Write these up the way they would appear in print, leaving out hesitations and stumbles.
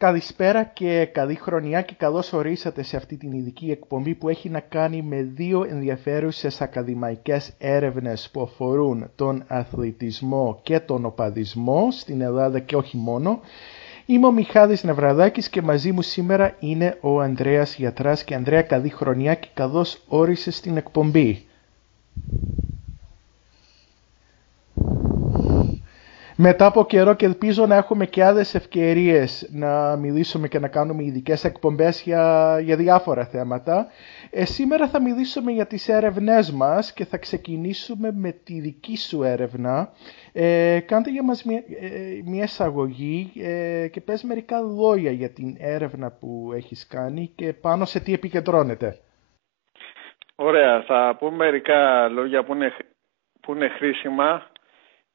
Καλησπέρα και καλή χρονιά και καλώς ορίσατε σε αυτή την ειδική εκπομπή που έχει να κάνει με δύο ενδιαφέρουσες ακαδημαϊκές έρευνες που αφορούν τον αθλητισμό και τον οπαδισμό στην Ελλάδα και όχι μόνο. Είμαι ο Μιχάλης Νευραδάκης και μαζί μου σήμερα είναι ο Ανδρέας Γιατράς. Και Ανδρέα, καλή χρονιά και καλώς όρισες στην εκπομπή. Μετά από καιρό και ελπίζω να έχουμε και άλλες ευκαιρίες να μιλήσουμε και να κάνουμε ειδικές εκπομπές για διάφορα θέματα. Σήμερα θα μιλήσουμε για τις έρευνές μας και θα ξεκινήσουμε με τη δική σου έρευνα. Κάντε για μας μια εισαγωγή και πες μερικά λόγια για την έρευνα που έχεις κάνει και πάνω σε τι επικεντρώνεται. Ωραία, θα πω μερικά λόγια που είναι χρήσιμα.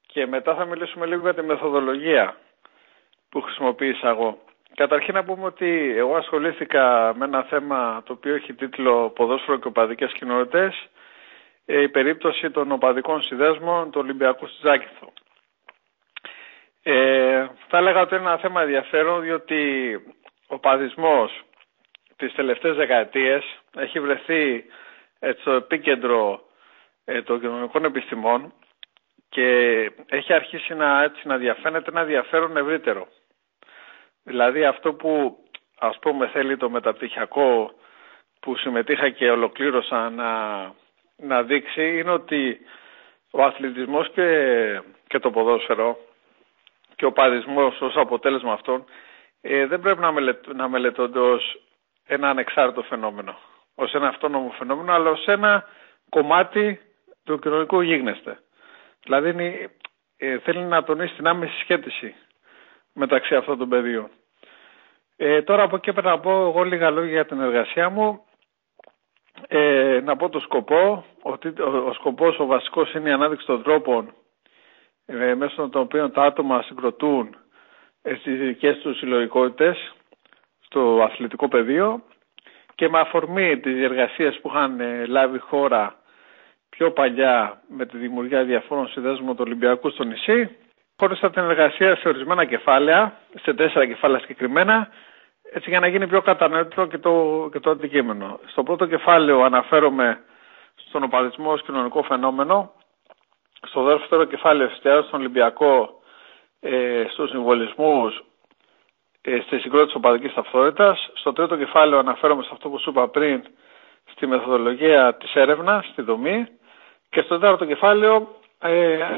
Και μετά θα μιλήσουμε λίγο για τη μεθοδολογία που χρησιμοποίησα εγώ. Καταρχήν να πούμε ότι εγώ ασχολήθηκα με ένα θέμα το οποίο έχει τίτλο «Ποδόσφαιρο και οπαδικές κοινότητες», η περίπτωση των οπαδικών συνδέσμων του Ολυμπιακού στη Ζάκυνθο. Θα έλεγα ότι είναι ένα θέμα ενδιαφέρον, διότι ο οπαδισμός τις τελευταίες δεκαετίες έχει βρεθεί στο επίκεντρο των κοινωνικών επιστημών και έχει αρχίσει να διαφαίνεται ένα ενδιαφέρον ευρύτερο. Δηλαδή αυτό που ας πούμε θέλει το μεταπτυχιακό που συμμετείχα και ολοκλήρωσα να δείξει είναι ότι ο αθλητισμός και το ποδόσφαιρο και ο οπαδισμός ως αποτέλεσμα αυτών δεν πρέπει να μελετώνται ως ένα ανεξάρτητο φαινόμενο, ως ένα αυτόνομο φαινόμενο, αλλά ως ένα κομμάτι του κοινωνικού γίγνεσθε. Δηλαδή θέλει να τονίσει την άμεση σχέτιση μεταξύ αυτών των πεδίων. Τώρα από εκεί πέρα να πω εγώ λίγα λόγια για την εργασία μου. Να πω το σκοπό, ότι ο σκοπός ο βασικός είναι η ανάδειξη των τρόπων μέσω των οποίων τα άτομα συγκροτούν στις δικές τους συλλογικότητες στο αθλητικό πεδίο και με αφορμή τις εργασίες που είχαν λάβει χώρα πιο παλιά με τη δημιουργία διαφόρων συνδέσμων του Ολυμπιακού στο νησί, χώρισα την εργασία σε ορισμένα κεφάλαια, σε 4 κεφάλαια συγκεκριμένα, έτσι για να γίνει πιο κατανοητό και το αντικείμενο. Στο πρώτο κεφάλαιο αναφέρομαι στον οπαδισμό ως κοινωνικό φαινόμενο. Στο δεύτερο κεφάλαιο εστιάζω στον Ολυμπιακό, στους συμβολισμούς, στη συγκρότηση της οπαδικής ταυτότητας. Στο τρίτο κεφάλαιο αναφέρομαι σε αυτό που σου είπα πριν, στη μεθοδολογία της έρευνας, στη δομή. Και στο τέταρτο κεφάλαιο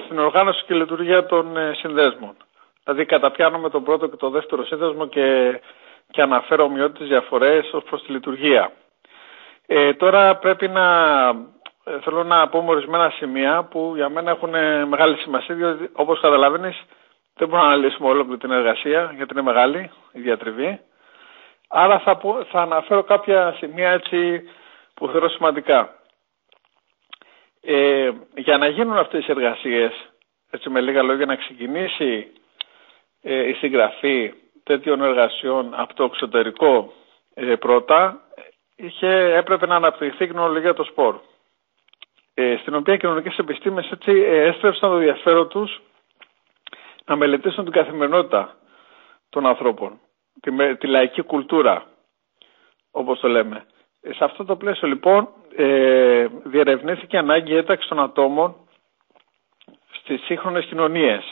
στην οργάνωση και λειτουργία των συνδέσμων. Δηλαδή καταπιάνομαι τον πρώτο και τον δεύτερο σύνδεσμο και αναφέρω ομοιότητες διαφορές ως προς τη λειτουργία. Τώρα θέλω να πω ορισμένα σημεία που για μένα έχουν μεγάλη σημασία, διότι όπως καταλαβαίνεις δεν μπορούμε να αναλύσουμε όλη την εργασία γιατί είναι μεγάλη η διατριβή. Άρα θα αναφέρω κάποια σημεία έτσι που θεωρώ σημαντικά. Για να γίνουν αυτές οι εργασίες, έτσι με λίγα λόγια, να ξεκινήσει η συγγραφή τέτοιων εργασιών από το εξωτερικό πρώτα, έπρεπε να αναπτυχθεί η κοινωνιολογία των σπορ, στην οποία οι κοινωνικές επιστήμες έτσι έστρεψαν το ενδιαφέρον τους να μελετήσουν την καθημερινότητα των ανθρώπων, τη λαϊκή κουλτούρα, όπως το λέμε. Σε αυτό το πλαίσιο λοιπόν διερευνήθηκε η ανάγκη ένταξη των ατόμων στις σύγχρονες κοινωνίες.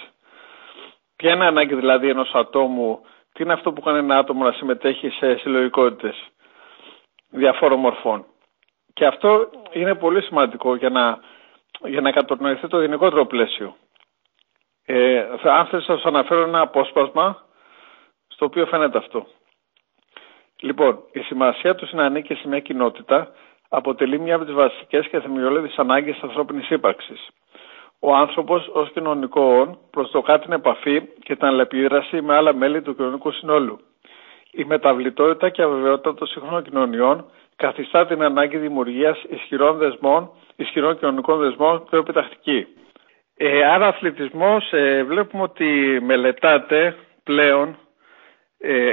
Ποια είναι η ανάγκη δηλαδή ενός ατόμου, τι είναι αυτό που κάνει ένα άτομο να συμμετέχει σε συλλογικότητες διαφόρων μορφών. Και αυτό είναι πολύ σημαντικό για να κατανοηθεί το γενικότερο πλαίσιο. Αν θέλεις θα σας αναφέρω ένα απόσπασμα στο οποίο φαίνεται αυτό. Λοιπόν, η σημασία του να ανήκει σε μια κοινότητα αποτελεί μια από τις βασικές και θεμελιώδεις ανάγκες της ανθρώπινης ύπαρξης. Ο άνθρωπος ως κοινωνικό όν προσδοκά την επαφή και την αλληλεπίδραση με άλλα μέλη του κοινωνικού συνόλου. Η μεταβλητότητα και αβεβαιότητα των σύγχρονων κοινωνιών καθιστά την ανάγκη δημιουργίας ισχυρών κοινωνικών δεσμών πιο επιτακτική. Άρα αθλητισμός βλέπουμε ότι μελετάται πλέον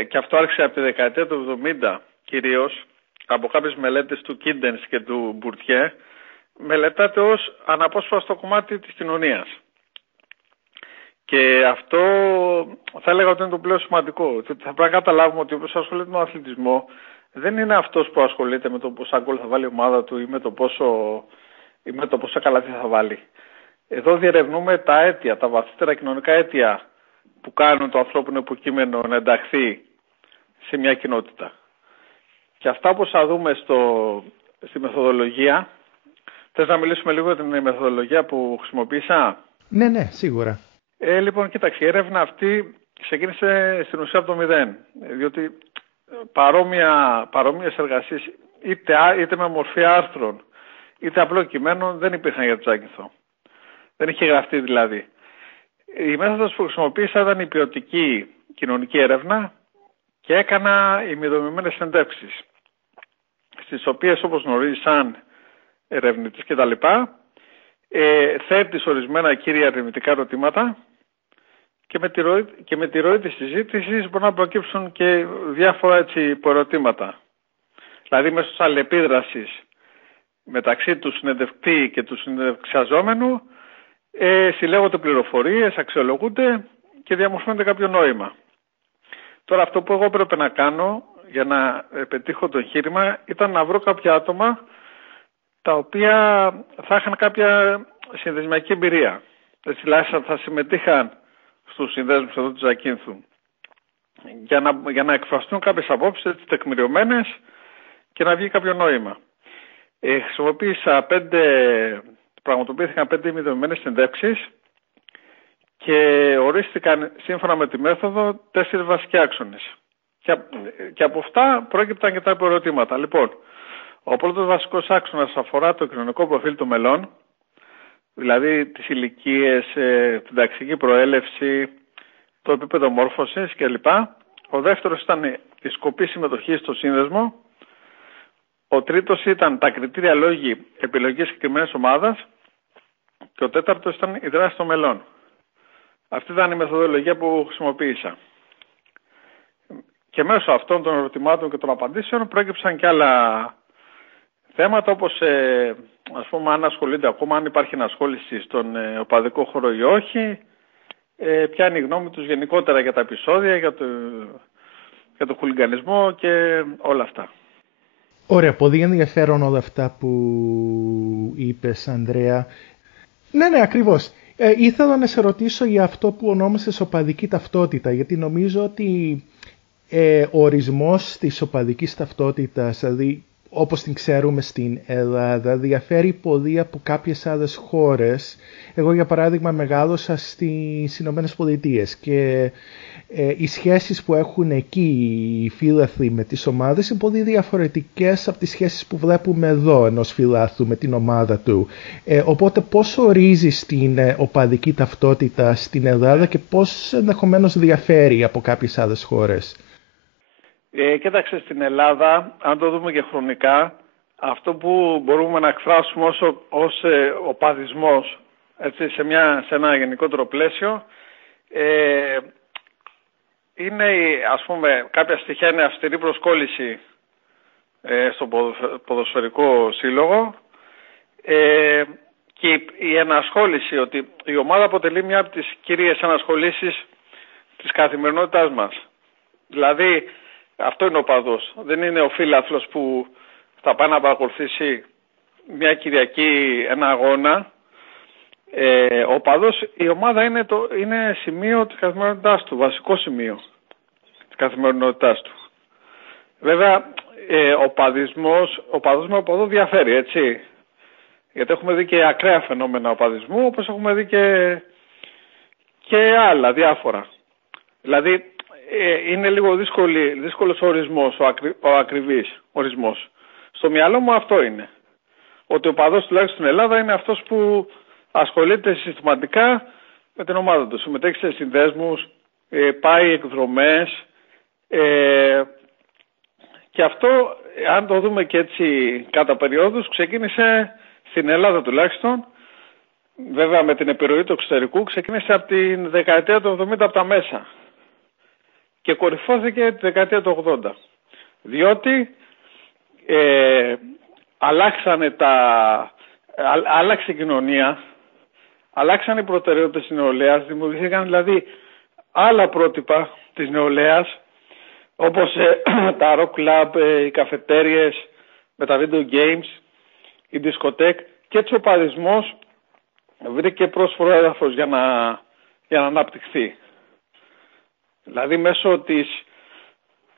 και αυτό άρχισε από τη δεκαετία του 70 κυρίως από κάποιες μελέτες του Κίντενς και του Μπουρτιέ, μελετάται ως αναπόσπαστο κομμάτι της κοινωνίας. Και αυτό θα έλεγα ότι είναι το πλέον σημαντικό. Θα πρέπει να καταλάβουμε ότι όποιος ασχολείται με τον αθλητισμό δεν είναι αυτός που ασχολείται με το πόσα γκολ θα βάλει η ομάδα του ή με το πόσα καλάθια θα βάλει. Εδώ διερευνούμε τα αίτια, τα βαθύτερα κοινωνικά αίτια που κάνουν το ανθρώπινο υποκείμενο να ενταχθεί σε μια κοινότητα. Και αυτά όπως θα δούμε στη μεθοδολογία. Θες να μιλήσουμε λίγο για την μεθοδολογία που χρησιμοποίησα? Ναι, σίγουρα. Λοιπόν, κοίταξε, η έρευνα αυτή ξεκίνησε στην ουσία από το 0. Διότι παρόμοιες εργασίες, είτε με μορφή άρθρων, είτε απλό κειμένων, δεν υπήρχαν για το Τζάκυνθο. Δεν είχε γραφτεί δηλαδή. Η μέθοδος που χρησιμοποίησα ήταν η ποιοτική κοινωνική έρευνα και έκανα ημιδομημένες συνεντεύξεις, στις οποίες, όπως γνωρίζεις, σαν ερευνητής κτλ., θέτεις ορισμένα κύρια ερευνητικά ερωτήματα και με τη ροή της συζήτησης μπορεί να προκύψουν και διάφορα υποερωτήματα. Δηλαδή μέσω της αλληλεπίδρασης μεταξύ του συνεντευκτή και του συνεντευξιαζόμενου συλλέγονται πληροφορίες, αξιολογούνται και διαμορφώνεται κάποιο νόημα. Τώρα αυτό που εγώ έπρεπε να κάνω για να πετύχω το εγχείρημα ήταν να βρω κάποια άτομα τα οποία θα είχαν κάποια συνδεσμιακή εμπειρία. Έτσι, θα συμμετείχαν στους συνδέσμους εδώ του Ζακίνθου για να εκφραστούν κάποιες απόψεις τεκμηριωμένες και να βγει κάποιο νόημα. Πραγματοποιήθηκαν 5 ημιδομημένες συνεντεύξεις και ορίστηκαν σύμφωνα με τη μέθοδο 4 βασικοί άξονες. Και από αυτά πρόκειπταν και τα ερωτήματα. Λοιπόν, ο πρώτος βασικός άξονας αφορά το κοινωνικό προφίλ των μελών, δηλαδή τις ηλικίες, την ταξική προέλευση, το επίπεδο μόρφωσης κλπ. Ο δεύτερος ήταν η σκοπή συμμετοχής στο σύνδεσμο. Ο τρίτος ήταν τα κριτήρια λόγοι επιλογής συγκεκριμένης ομάδας. Και ο τέταρτος ήταν η δράση των μελών. Αυτή ήταν η μεθοδολογία που χρησιμοποίησα. Και μέσω αυτών των ερωτημάτων και των απαντήσεων πρόκειψαν και άλλα θέματα, όπως ας πούμε αν ασχολείται ακόμα, αν υπάρχει ενασχόληση στον οπαδικό χώρο ή όχι, ποια είναι η γνώμη τους γενικότερα για τα επεισόδια, για το χουλιγκανισμό και όλα αυτά. Ωραία, πολύ ενδιαφέρον όλα αυτά που είπες, Ανδρέα. Ναι, ακριβώς. Ήθελα να σε ρωτήσω για αυτό που ονόμασες οπαδική ταυτότητα, γιατί νομίζω ότι ο ορισμός της οπαδικής ταυτότητας, δηλαδή όπως την ξέρουμε στην Ελλάδα, διαφέρει πολύ από κάποιες άλλες χώρες. Εγώ, για παράδειγμα, μεγάλωσα στις Ηνωμένες Πολιτείες και οι σχέσεις που έχουν εκεί οι φίλαθλοι με τις ομάδες είναι πολύ διαφορετικές από τις σχέσεις που βλέπουμε εδώ ενός φιλάθλου με την ομάδα του. Οπότε πώς ορίζεις την οπαδική ταυτότητα στην Ελλάδα και πώς ενδεχομένως διαφέρει από κάποιες άλλες χώρες? Κοίταξε, στην Ελλάδα, αν το δούμε και χρονικά, αυτό που μπορούμε να εκφράσουμε ως οπαδισμός, έτσι, σε ένα γενικότερο πλαίσιο, είναι, ας πούμε, κάποια στοιχεία είναι αυστηρή προσκόλληση στο ποδοσφαιρικό σύλλογο και η ενασχόληση, ότι η ομάδα αποτελεί μια από τις κυρίες ενασχολήσεις της καθημερινότητάς μας. Δηλαδή, αυτό είναι ο οπαδός. Δεν είναι ο φίλαθλος που θα πάει να παρακολουθήσει μια Κυριακή ένα αγώνα. Ο οπαδός, η ομάδα είναι σημείο της καθημερινότητάς του, βασικό σημείο της καθημερινότητάς του. Βέβαια, ο οπαδός με οπαδό διαφέρει, έτσι. Γιατί έχουμε δει και ακραία φαινόμενα οπαδισμού, όπως έχουμε δει και άλλα διάφορα. Δηλαδή, είναι λίγο δύσκολος ο ορισμός, ο ακριβής ορισμός. Στο μυαλό μου αυτό είναι. Ότι ο οπαδός, τουλάχιστον στην Ελλάδα, είναι αυτός που ασχολείται συστηματικά με την ομάδα του. Συμμετέχει σε συνδέσμους, πάει εκδρομές και αυτό, αν το δούμε και έτσι κατά περιόδους, ξεκίνησε στην Ελλάδα τουλάχιστον, βέβαια με την επιρροή του εξωτερικού, ξεκίνησε από την δεκαετία του 70 από τα μέσα και κορυφώθηκε τη δεκαετία του 80. Διότι άλλαξε η κοινωνία, αλλάξαν οι προτεραιότητες της νεολαίας, δημιουργήθηκαν δηλαδή άλλα πρότυπα της νεολαίας, όπως τα rock club, οι καφετέριες με τα video games, η δισκοτέκ, και έτσι ο παδισμός βρήκε πρόσφορο έδαφος για να αναπτυχθεί. Δηλαδή μέσω της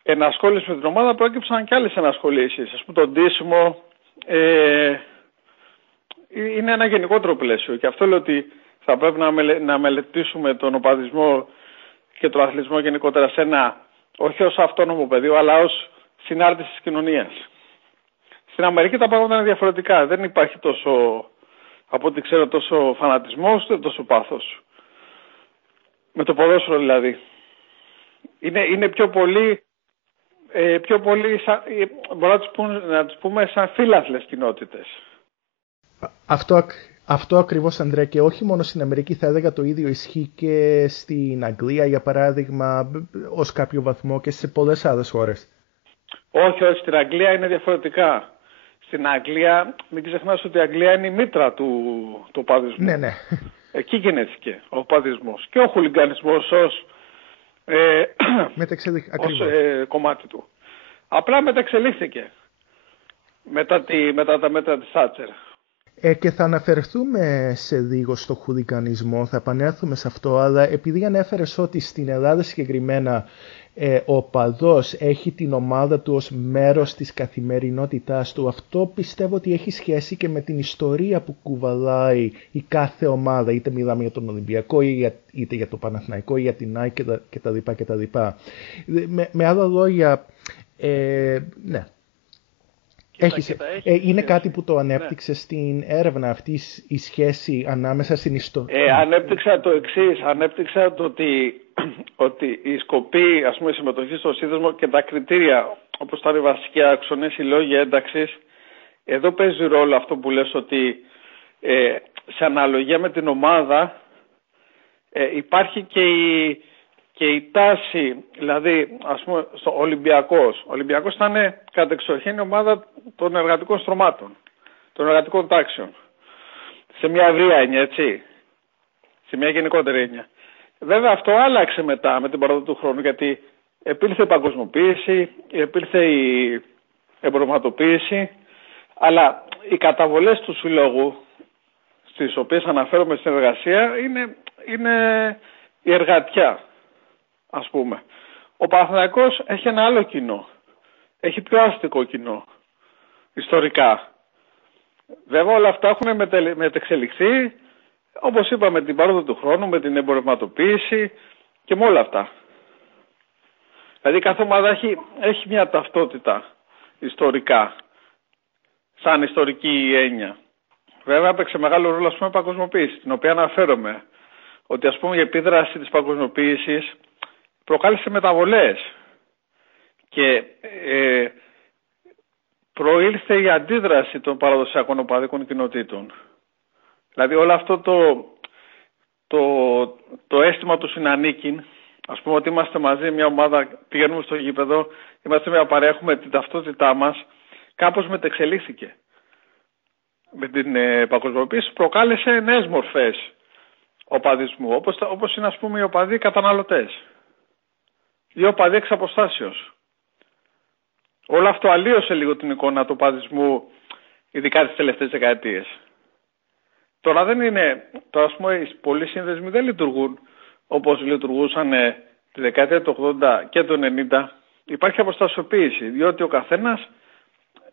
ενασχόλησης με την ομάδα πρόκειψαν και άλλες ενασχολήσεις. Ας πούμε το ντύσιμο είναι ένα γενικότερο πλαίσιο και αυτό λέω ότι θα πρέπει να μελετήσουμε τον οπαδισμό και τον αθλητισμό γενικότερα σε ένα, όχι ως αυτόνομο πεδίο, αλλά ως συνάρτηση της κοινωνίας. Στην Αμερική τα πράγματα είναι διαφορετικά. Δεν υπάρχει τόσο, από ό,τι ξέρω, τόσο φανατισμός, ούτε τόσο πάθος. Με το ποδόσφαιρο δηλαδή. Είναι πιο πολύ, μπορούμε να τους πούμε σαν φύλαθλες κοινότητες. Αυτό ακριβώς, Ανδρέα, και όχι μόνο στην Αμερική, θα έλεγα το ίδιο ισχύει και στην Αγγλία, για παράδειγμα, ως κάποιο βαθμό, και σε πολλές άλλες χώρες. Όχι, στην Αγγλία είναι διαφορετικά. Στην Αγγλία, μην ξεχνάς ότι η Αγγλία είναι η μήτρα του παδισμού. Ναι, ναι. Εκεί γεννήθηκε ο παδισμός και ο χουλιγκανισμός ως κομμάτι του. Απλά μεταξελίχθηκε μετά τα μέτρα της Θάτσερ. Και θα αναφερθούμε σε λίγο στο χουλιγκανισμό, θα επανέλθουμε σε αυτό, αλλά επειδή ανέφερες ότι στην Ελλάδα συγκεκριμένα ο οπαδός έχει την ομάδα του ως μέρος της καθημερινότητάς του, αυτό πιστεύω ότι έχει σχέση και με την ιστορία που κουβαλάει η κάθε ομάδα, είτε μιλάμε για τον Ολυμπιακό είτε για το Παναθηναϊκό ή για την ΑΕΚ κτλ. Με άλλα λόγια, ναι. Είναι κάτι που το ανέπτυξε στην έρευνα αυτή η σχέση ανάμεσα στην ιστορία. Ανέπτυξα το εξής. Ανέπτυξα το ότι η σκοπή, ας πούμε, συμμετοχή στο σύνδεσμο και τα κριτήρια, όπως ήταν οι βασικοί άξονες, οι λόγοι ένταξης, εδώ παίζει ρόλο αυτό που λες, ότι σε αναλογία με την ομάδα υπάρχει και η τάση, δηλαδή, ας πούμε, στο Ολυμπιακός. Ο Ολυμπιακός ήταν κατεξοχήν η ομάδα των εργατικών στρωμάτων, των εργατικών τάξεων. Σε μια ευρία έννοια, έτσι. Σε μια γενικότερη έννοια. Βέβαια αυτό άλλαξε μετά με την παράδοση του χρόνου, γιατί επήλθε η παγκοσμιοποίηση, επήλθε η εμπορευματοποίηση, αλλά οι καταβολές του συλλόγου, στις οποίες αναφέρομαι στην εργασία, είναι η εργατιά. Ας πούμε. Ο Παναθηναϊκός έχει ένα άλλο κοινό. Έχει πιο αστικό κοινό. Ιστορικά. Βέβαια όλα αυτά έχουν μετεξελιχθεί, όπως είπα, με την πάροδο του χρόνου, με την εμπορευματοποίηση και με όλα αυτά. Δηλαδή κάθε ομάδα έχει μια ταυτότητα ιστορικά, σαν ιστορική έννοια. Βέβαια έπαιξε μεγάλο ρόλο, ας πούμε, η παγκοσμιοποίηση, την οποία αναφέρομαι. Ότι, ας πούμε, η επίδραση της παγκοσμιοποίησης προκάλεσε μεταβολές και προήλθε η αντίδραση των παραδοσιακών οπαδικών κοινοτήτων. Δηλαδή όλο αυτό το αίσθημα του συνανίκην, ας πούμε ότι είμαστε μαζί μια ομάδα, πηγαίνουμε στο γήπεδο, είμαστε μια παρέα, έχουμε την ταυτότητά μας, κάπως μετεξελίχθηκε. Με την παγκοσμιοποίηση προκάλεσε νέες μορφές οπαδισμού, όπως είναι, ας πούμε, οι οπαδοί καταναλωτές. Ή οπαδοί εξ αποστάσεως. Όλο αυτό αλλίωσε λίγο την εικόνα του οπαδισμού, ειδικά τις τελευταίες δεκαετίες. Τώρα δεν είναι, τώρα, ας πούμε, οι πολλοί σύνδεσμοι δεν λειτουργούν όπως λειτουργούσαν τη δεκαετία του 80 και του 90. Υπάρχει αποστασιοποίηση, διότι ο καθένας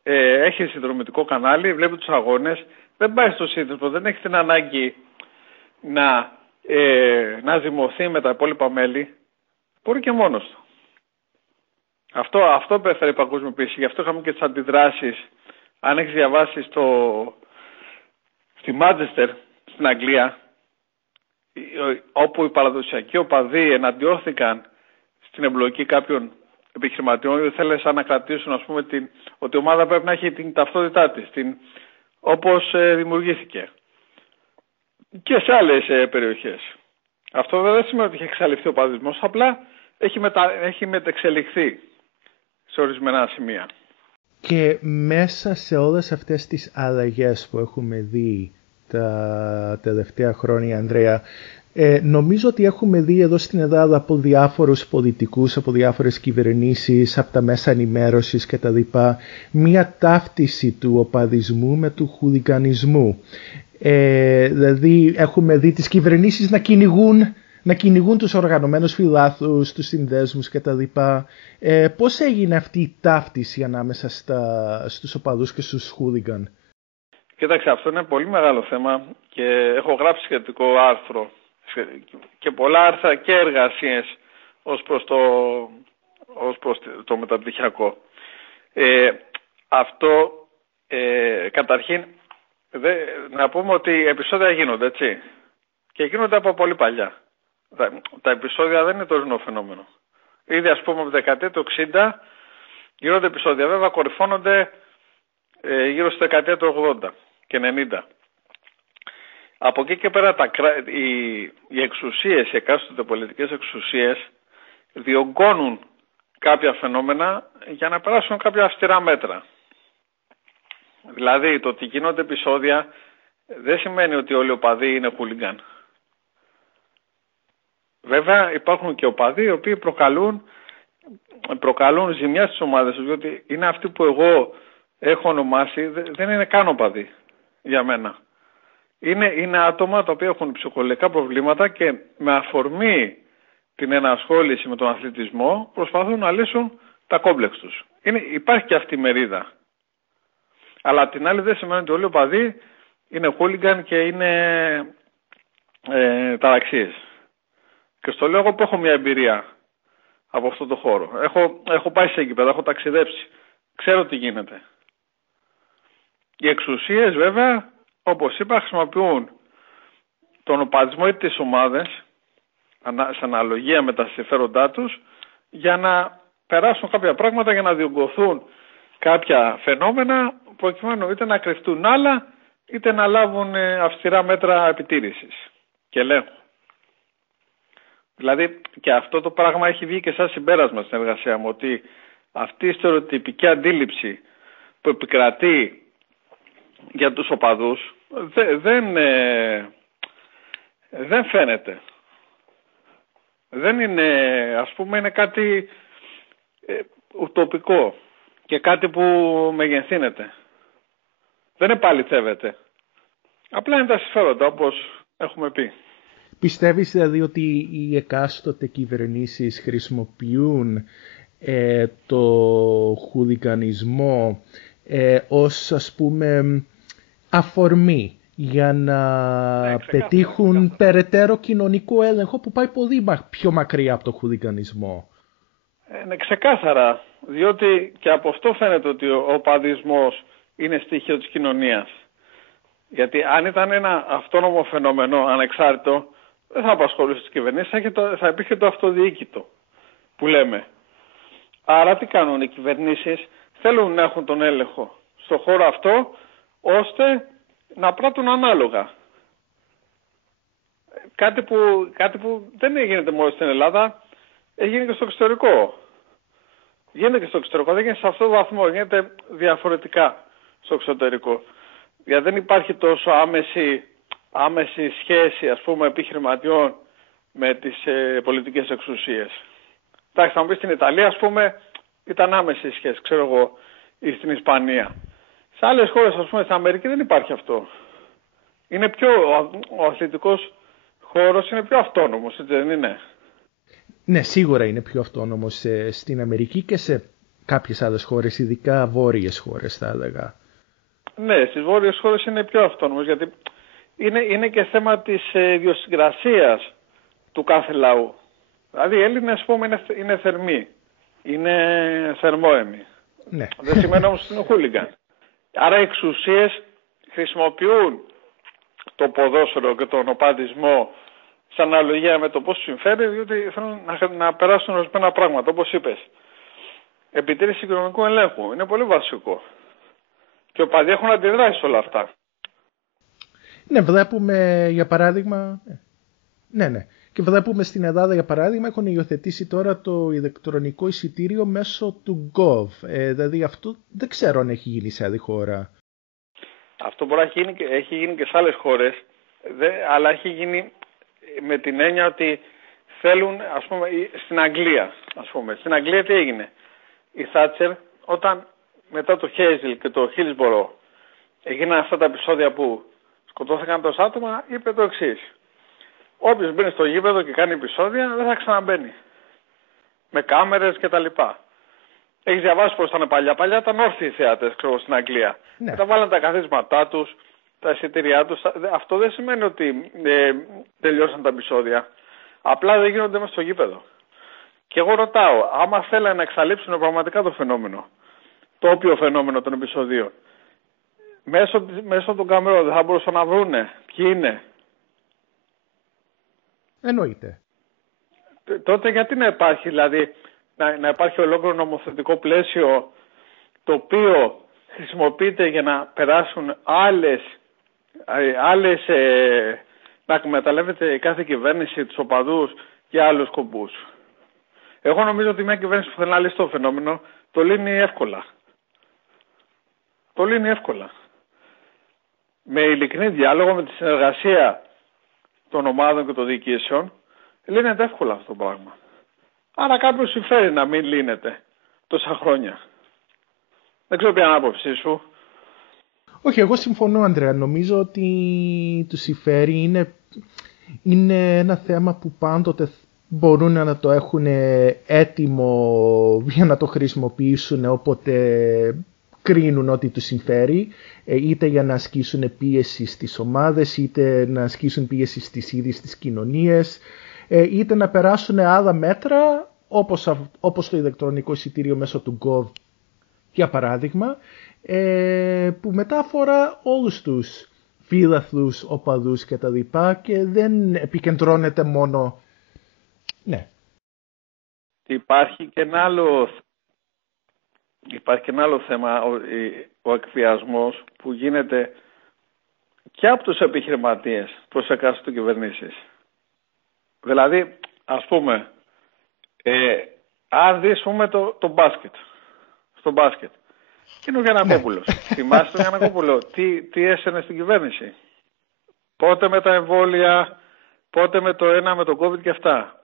έχει συνδρομητικό κανάλι, βλέπει τους αγώνες, δεν πάει στο σύνδεσμο, δεν έχει την ανάγκη να ζυμωθεί με τα υπόλοιπα μέλη. Μπορεί και μόνος του. Αυτό επέφερε η παγκοσμιοποίηση. Γι' αυτό είχαμε και τις αντιδράσεις. Αν έχεις διαβάσει στη Μάντσεστερ, στην Αγγλία, όπου οι παραδοσιακοί οπαδοί εναντιώθηκαν στην εμπλοκή κάποιων επιχειρηματιών, ήθελαν να κρατήσουν, ας πούμε, ότι η ομάδα πρέπει να έχει την ταυτότητά της, όπως δημιουργήθηκε. Και σε άλλες περιοχές. Αυτό δεν σημαίνει ότι έχει εξαλειφθεί ο παδισμός, απλά έχει μετεξελιχθεί σε ορισμένα σημεία. Και μέσα σε όλες αυτές τις αλλαγές που έχουμε δει τα τελευταία χρόνια, Ανδρέα. Νομίζω ότι έχουμε δει εδώ στην Ελλάδα από διάφορους πολιτικούς, από διάφορες κυβερνήσεις, από τα μέσα ενημέρωσης και τα λοιπά, μία ταύτιση του οπαδισμού με του χουλιγανισμού. Δηλαδή έχουμε δει τις κυβερνήσεις να κυνηγούν τους οργανωμένους φιλάθλους, τους συνδέσμους και τα λοιπά. Πώς έγινε αυτή η ταύτιση ανάμεσα στους οπαδούς και στους χούλιγκαν? Κοίταξε, αυτό είναι πολύ μεγάλο θέμα και έχω γράψει σχετικό άρθρο και πολλά άρθρα και εργασίες ως προς το μεταπτυχιακό. Αυτό καταρχήν να πούμε ότι επεισόδια γίνονται, έτσι, και γίνονται από πολύ παλιά. Τα επεισόδια δεν είναι τωρινό φαινόμενο. Ήδη ας πούμε από τη δεκαετία του 60 γίνονται επεισόδια. Βέβαια κορυφώνονται γύρω στη δεκαετία του 80 και 90. Από εκεί και πέρα οι εξουσίες, οι εκάστοτε πολιτικές εξουσίες διωγγώνουν κάποια φαινόμενα για να περάσουν κάποια αυστηρά μέτρα. Δηλαδή το ότι γίνονται επεισόδια δεν σημαίνει ότι όλοι οι οπαδοί είναι χούλιγκαν. Βέβαια υπάρχουν και οπαδοί οι οποίοι προκαλούν ζημιά στις ομάδες τους, διότι είναι αυτοί που εγώ έχω ονομάσει, δεν είναι καν οπαδοί για μένα. Είναι άτομα τα οποία έχουν ψυχολογικά προβλήματα και με αφορμή την ενασχόληση με τον αθλητισμό προσπαθούν να λύσουν τα κόμπλεξ τους. Υπάρχει και αυτή η μερίδα. Αλλά την άλλη δεν σημαίνει ότι όλοι οι οπαδοί είναι χούλιγκαν και είναι ταραξίες. Και στο λέω εγώ που έχω μια εμπειρία από αυτό το χώρο. Έχω πάει σε γήπεδα, έχω ταξιδέψει. Ξέρω τι γίνεται. Οι εξουσίες βέβαια, όπως είπα, χρησιμοποιούν τον οπαδισμό ή τις ομάδες σε αναλογία με τα συμφέροντά τους για να περάσουν κάποια πράγματα, για να διωγγωθούν κάποια φαινόμενα προκειμένου είτε να κρυφτούν άλλα είτε να λάβουν αυστηρά μέτρα επιτήρησης και ελέγχου. Δηλαδή και αυτό το πράγμα έχει βγει και σαν συμπέρασμα στην εργασία μου, ότι αυτή η στερεοτυπική αντίληψη που επικρατεί για τους οπαδούς δεν φαίνεται. Δεν είναι, ας πούμε, είναι κάτι ουτοπικό και κάτι που μεγενθύνεται. Δεν επαληθεύεται. Απλά είναι τα συμφέροντα, όπως έχουμε πει. Πιστεύεις δηλαδή ότι οι εκάστοτε κυβερνήσεις χρησιμοποιούν το χουλιγανισμό ως, ας πούμε, αφορμή για να πετύχουν περαιτέρω κοινωνικό έλεγχο που πάει πολύ πιο μακριά από το χουλιγανισμό? Είναι ξεκάθαρα, διότι και από αυτό φαίνεται ότι ο οπαδισμός είναι στοιχείο της κοινωνίας. Γιατί αν ήταν ένα αυτόνομο φαινόμενο, ανεξάρτητο, δεν θα απασχολούσε τις κυβερνήσεις, θα υπήρχε το αυτοδιοίκητο που λέμε. Άρα τι κάνουν οι κυβερνήσεις? Θέλουν να έχουν τον έλεγχο στο χώρο αυτό, ώστε να πράττουν ανάλογα. Κάτι που δεν γίνεται μόνο στην Ελλάδα, έγινε και στο εξωτερικό. Γίνεται και στο εξωτερικό, δεν γίνεται σε αυτόν τον βαθμό, γίνεται διαφορετικά στο εξωτερικό. Γιατί δεν υπάρχει τόσο άμεση σχέση, ας πούμε, επιχειρηματιών με τις πολιτικές εξουσίες. Εντάξει, θα μου πεις στην Ιταλία, ας πούμε, ήταν άμεση σχέση, ξέρω εγώ, ή στην Ισπανία. Σε άλλες χώρες, ας πούμε, στην Αμερική δεν υπάρχει αυτό. Είναι ο αθλητικός χώρος είναι πιο αυτόνομος, έτσι δεν είναι? Ναι, σίγουρα είναι πιο αυτόνομος στην Αμερική και σε κάποιες άλλες χώρες, ειδικά βόρειες χώρες θα έλεγα. Ναι, στις βόρειες χώρες είναι πιο αυτόνομος, γιατί είναι και θέμα της ιδιοσυγκρασίας του κάθε λαού. Δηλαδή οι Έλληνες, ας πούμε, είναι θερμοί, είναι θερμόαιμοι. Ναι. Δεν σημαίνει όμως ότι είναι χούλιγκαν. Άρα οι εξουσίες χρησιμοποιούν το ποδόσφαιρο και τον οπαδισμό σε αναλογία με το πώς τους συμφέρει, διότι θέλουν να περάσουν ορισμένα πράγματα, όπως είπες. Επιτήρηση κοινωνικού ελέγχου είναι πολύ βασικό. Και οι οπαδοί έχουν αντιδράσει σε όλα αυτά. Ναι, βλέπουμε για παράδειγμα... Ναι. Και βλέπουμε στην Ελλάδα, για παράδειγμα, έχουν υιοθετήσει τώρα το ηλεκτρονικό εισιτήριο μέσω του Gov. Δηλαδή αυτό δεν ξέρω αν έχει γίνει σε άλλη χώρα. Αυτό μπορεί να έχει γίνει και σε άλλες χώρες, αλλά έχει γίνει με την έννοια ότι θέλουν, ας πούμε, στην Αγγλία, ας πούμε. Στην Αγγλία τι έγινε? Η Θάτσερ, όταν μετά το Χέιζελ και το Χίλσμπορο έγιναν αυτά τα επεισόδια που σκοτώθηκαν τόσα άτομα, είπε το εξής: όποιος μπαίνει στο γήπεδο και κάνει επεισόδια δεν θα ξαναμπαίνει. Με κάμερες και τα λοιπά. Έχεις διαβάσει πώς ήταν παλιά? Παλιά ήταν όρθιοι οι θεάτες, ξέρω, στην Αγγλία. Ναι. Τα βάλαν τα καθίσματά τους, τα εισιτήριά τους. Αυτό δεν σημαίνει ότι τελειώσαν τα επεισόδια. Απλά δεν γίνονται μέσα στο γήπεδο. Και εγώ ρωτάω, άμα θέλανε να εξαλείψουν πραγματικά το φαινόμενο, το όποιο φαινόμενο των επεισοδίων, μέσω των καμερών δεν θα μπορούσαν να βρούνε ποιοι είναι? Εννοείται. Τότε γιατί να υπάρχει, δηλαδή, να υπάρχει ολόκληρο νομοθετικό πλαίσιο το οποίο χρησιμοποιείται για να περάσουν άλλες να εκμεταλλεύεται κάθε κυβέρνηση, τους οπαδούς για άλλους σκοπούς. Εγώ νομίζω ότι μια κυβέρνηση που θέλει να λύσει το φαινόμενο το λύνει εύκολα. Το λύνει εύκολα. Με ειλικρινή διάλογο, με τη συνεργασία των ομάδων και των διοικήσεων, λύνεται εύκολα αυτό το πράγμα. Άρα κάποιος συμφέρει να μην λύνεται τόσα χρόνια. Δεν ξέρω ποια είναι η άποψή σου. Όχι, εγώ συμφωνώ, Ανδρέα. Νομίζω ότι του συμφέρει. Είναι ένα θέμα που πάντοτε μπορούν να το έχουν έτοιμο για να το χρησιμοποιήσουν όποτε κρίνουν ότι τους συμφέρει, είτε για να ασκήσουν πίεση στις ομάδες, είτε να ασκήσουν πίεση στις ίδιες τις κοινωνίες, είτε να περάσουν άλλα μέτρα, όπως το ηλεκτρονικό εισιτήριο μέσω του Gov, για παράδειγμα, που μετά αφορά όλους τους φίλαθλους, οπαδούς κτλ. Και δεν επικεντρώνεται μόνο... Ναι. Υπάρχει και ένα άλλο θέμα, ο εκβιασμός που γίνεται και από τους επιχειρηματίες προς εκάστοτε κυβερνήσεις. Δηλαδή, ας πούμε, αν δεις το μπάσκετ, στο μπάσκετ, είναι ο Γιαννακόπουλος. Θυμάσαι τον Γιαννακόπουλο, τι έσαινε στην κυβέρνηση? Πότε με τα εμβόλια, πότε με το ένα, με το COVID και αυτά.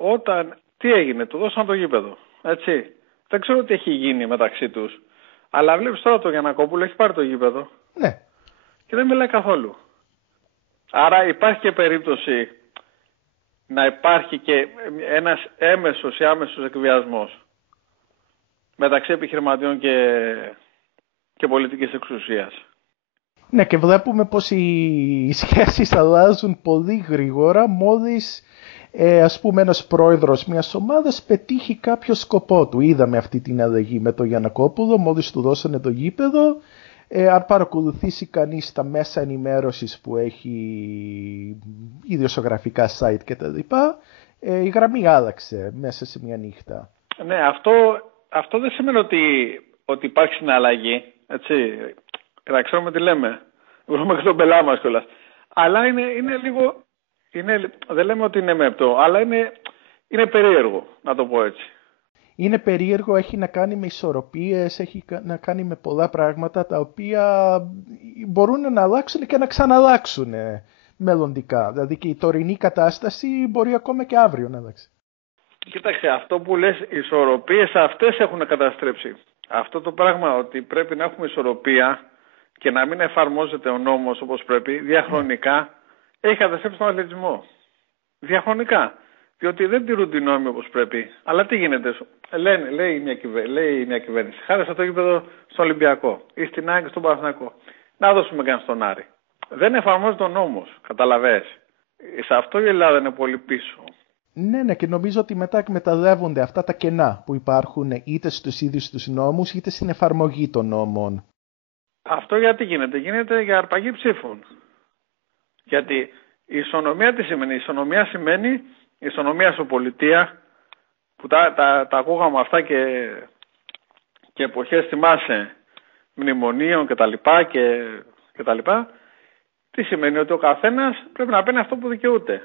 Τι έγινε, του δώσαν το γήπεδο, έτσι. Δεν ξέρω τι έχει γίνει μεταξύ τους. Αλλά βλέπεις τώρα το Γιαννακόπουλο έχει πάρει το γήπεδο. Ναι. Και δεν μιλάει καθόλου. Άρα υπάρχει και περίπτωση να υπάρχει και ένας έμεσος ή άμεσος εκβιασμός μεταξύ επιχειρηματιών και πολιτικής εξουσίας. Ναι, και βλέπουμε πως οι σχέσεις αλλάζουν πολύ γρήγορα μόλις ας πούμε ένας πρόεδρος μιας ομάδας πετύχει κάποιο σκοπό του. Είδαμε αυτή την αλλαγή με τον Γιαννακόπουλο μόλις του δώσανε το γήπεδο. Αν παρακολουθήσει κανείς τα μέσα ενημέρωσης που έχει ιδιοσιογραφικά site κτλ, η γραμμή άλλαξε μέσα σε μια νύχτα. Ναι, αυτό δεν σημαίνει ότι υπάρχει συναλλαγή, έτσι. Να ξέρουμε τι λέμε. Βρούμε και τον πελά μας κιόλας. Αλλά είναι λίγο... δεν λέμε ότι είναι μεπτό, αλλά είναι περίεργο, να το πω έτσι. Είναι περίεργο, έχει να κάνει με ισορροπίες, έχει να κάνει με πολλά πράγματα τα οποία μπορούν να αλλάξουν και να ξαναλλάξουν μελλοντικά. Δηλαδή και η τωρινή κατάσταση μπορεί ακόμα και αύριο να αλλάξει. Κοίταξε, αυτό που λες, οι ισορροπίες αυτές έχουν καταστρέψει. Αυτό το πράγμα ότι πρέπει να έχουμε ισορροπία και να μην εφαρμόζεται ο νόμος όπως πρέπει διαχρονικά, έχει καταστρέψει τον αθλητισμό. Διαχρονικά. Διότι δεν τηρούν την νόμοι όπως πρέπει. Αλλά τι γίνεται, λέει μια κυβέρνηση, χάρισα το γήπεδο στο Ολυμπιακό ή στην ΑΕΚ και στον Παναθηναϊκό. Να δώσουμε καν στον Άρη. Δεν εφαρμόζεται ο νόμος, καταλαβες. Σε αυτό η Ελλάδα είναι πολύ πίσω. Ναι, και νομίζω ότι μετά εκμεταλλεύονται αυτά τα κενά που υπάρχουν είτε στους ίδιους τους νόμους είτε στην εφαρμογή των νόμων. Αυτό γιατί γίνεται? Γίνεται για αρπαγή ψήφων. Γιατί η ισονομία τι σημαίνει? Η ισονομία σημαίνει η ισονομία στο πολιτεία, που τα ακούγαμε αυτά και εποχές, θυμάσαι, μνημονίων και τα λοιπά. Τι σημαίνει? Ότι ο καθένας πρέπει να παίρνει αυτό που δικαιούται.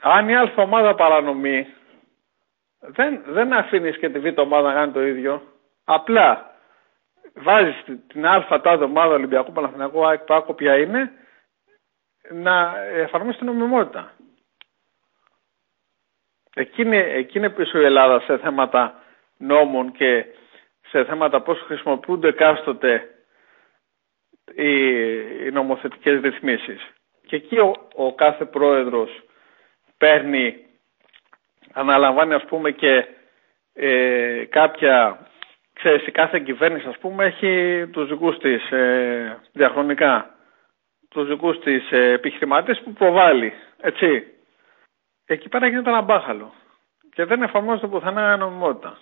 Αν η α ομάδα παρανομεί, δεν αφήνεις και τη β ομάδα να κάνει το ίδιο. Απλά βάζεις την α τάδε ομάδα Ολυμπιακού, Παναθηναϊκού, ΑΕΚ, ΠΑΟΚ, ποια είναι, να εφαρμόσει την νομιμότητα. Εκεί είναι πίσω η Ελλάδα σε θέματα νόμων και σε θέματα πώς χρησιμοποιούνται εκάστοτε οι νομοθετικές ρυθμίσεις. Και εκεί ο κάθε πρόεδρος παίρνει, αναλαμβάνει ας πούμε και κάποια, ξέρεις, η κάθε κυβέρνηση ας πούμε έχει τους δικούς της διαχρονικά, τους δικούς της επιχειρηματίες που προβάλλει, έτσι. Εκεί πέρα γίνεται ένα μπάχαλο και δεν εφαρμόζεται πουθενά νομιμότητα.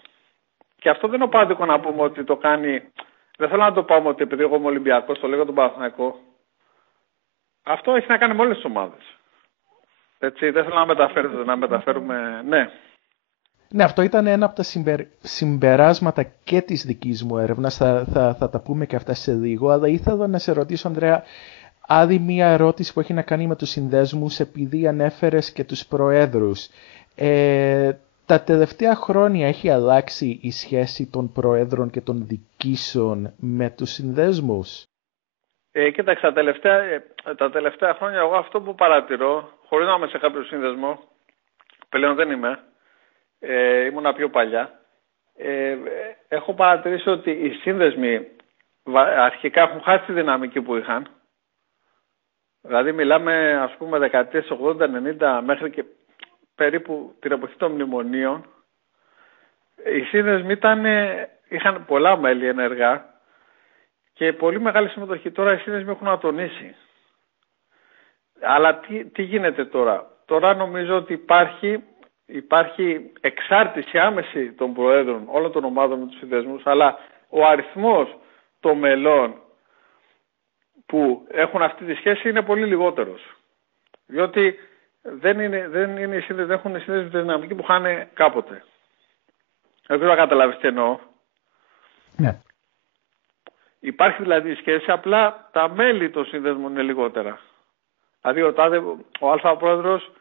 Και αυτό δεν είναι οπαδικό να πούμε ότι το κάνει. Δεν θέλω να το πάμε ότι επειδή εγώ είμαι Ολυμπιακός, το λέγω τον Παναθηναϊκό. Αυτό έχει να κάνει με όλες τις ομάδες. Έτσι, δεν θέλω να μεταφέρουμε. Ναι. Ναι, αυτό ήταν ένα από τα συμπεράσματα και της δικής μου έρευνας. Θα τα πούμε και αυτά σε λίγο. Αλλά ήθελα να σε ρωτήσω, Ανδρέα, άλλη μία ερώτηση που έχει να κάνει με τους συνδέσμους, επειδή ανέφερες και τους προέδρους. Τα τελευταία χρόνια έχει αλλάξει η σχέση των προέδρων και των διοικήσεων με τους συνδέσμους? Κοίταξε, τα τελευταία χρόνια εγώ αυτό που παρατηρώ, χωρίς να είμαι σε κάποιο σύνδεσμο, πλέον δεν είμαι, ήμουνα πιο παλιά, έχω παρατηρήσει ότι οι σύνδεσμοι αρχικά έχουν χάσει τη δυναμική που είχαν. Δηλαδή μιλάμε ας πούμε δεκαετίες 80-90 μέχρι και περίπου την εποχή των μνημονίων. Οι σύνδεσμοι είχαν πολλά μέλη ενεργά και πολύ μεγάλη συμμετοχή. Τώρα οι σύνδεσμοι έχουν ατονίσει. Αλλά τι γίνεται τώρα? Τώρα νομίζω ότι υπάρχει εξάρτηση άμεση των προέδρων όλων των ομάδων με τους συνδέσμους, αλλά ο αριθμός των μελών που έχουν αυτή τη σχέση είναι πολύ λιγότερος. Διότι δεν έχουν οι σύνδεσμοι τη δυναμική που είχαν κάποτε. Δεν ξέρω να καταλάβεις τι εννοώ. Ναι. Υπάρχει δηλαδή η σχέση, απλά τα μέλη των σύνδεσμων είναι λιγότερα. Δηλαδή ο Α πρόεδρος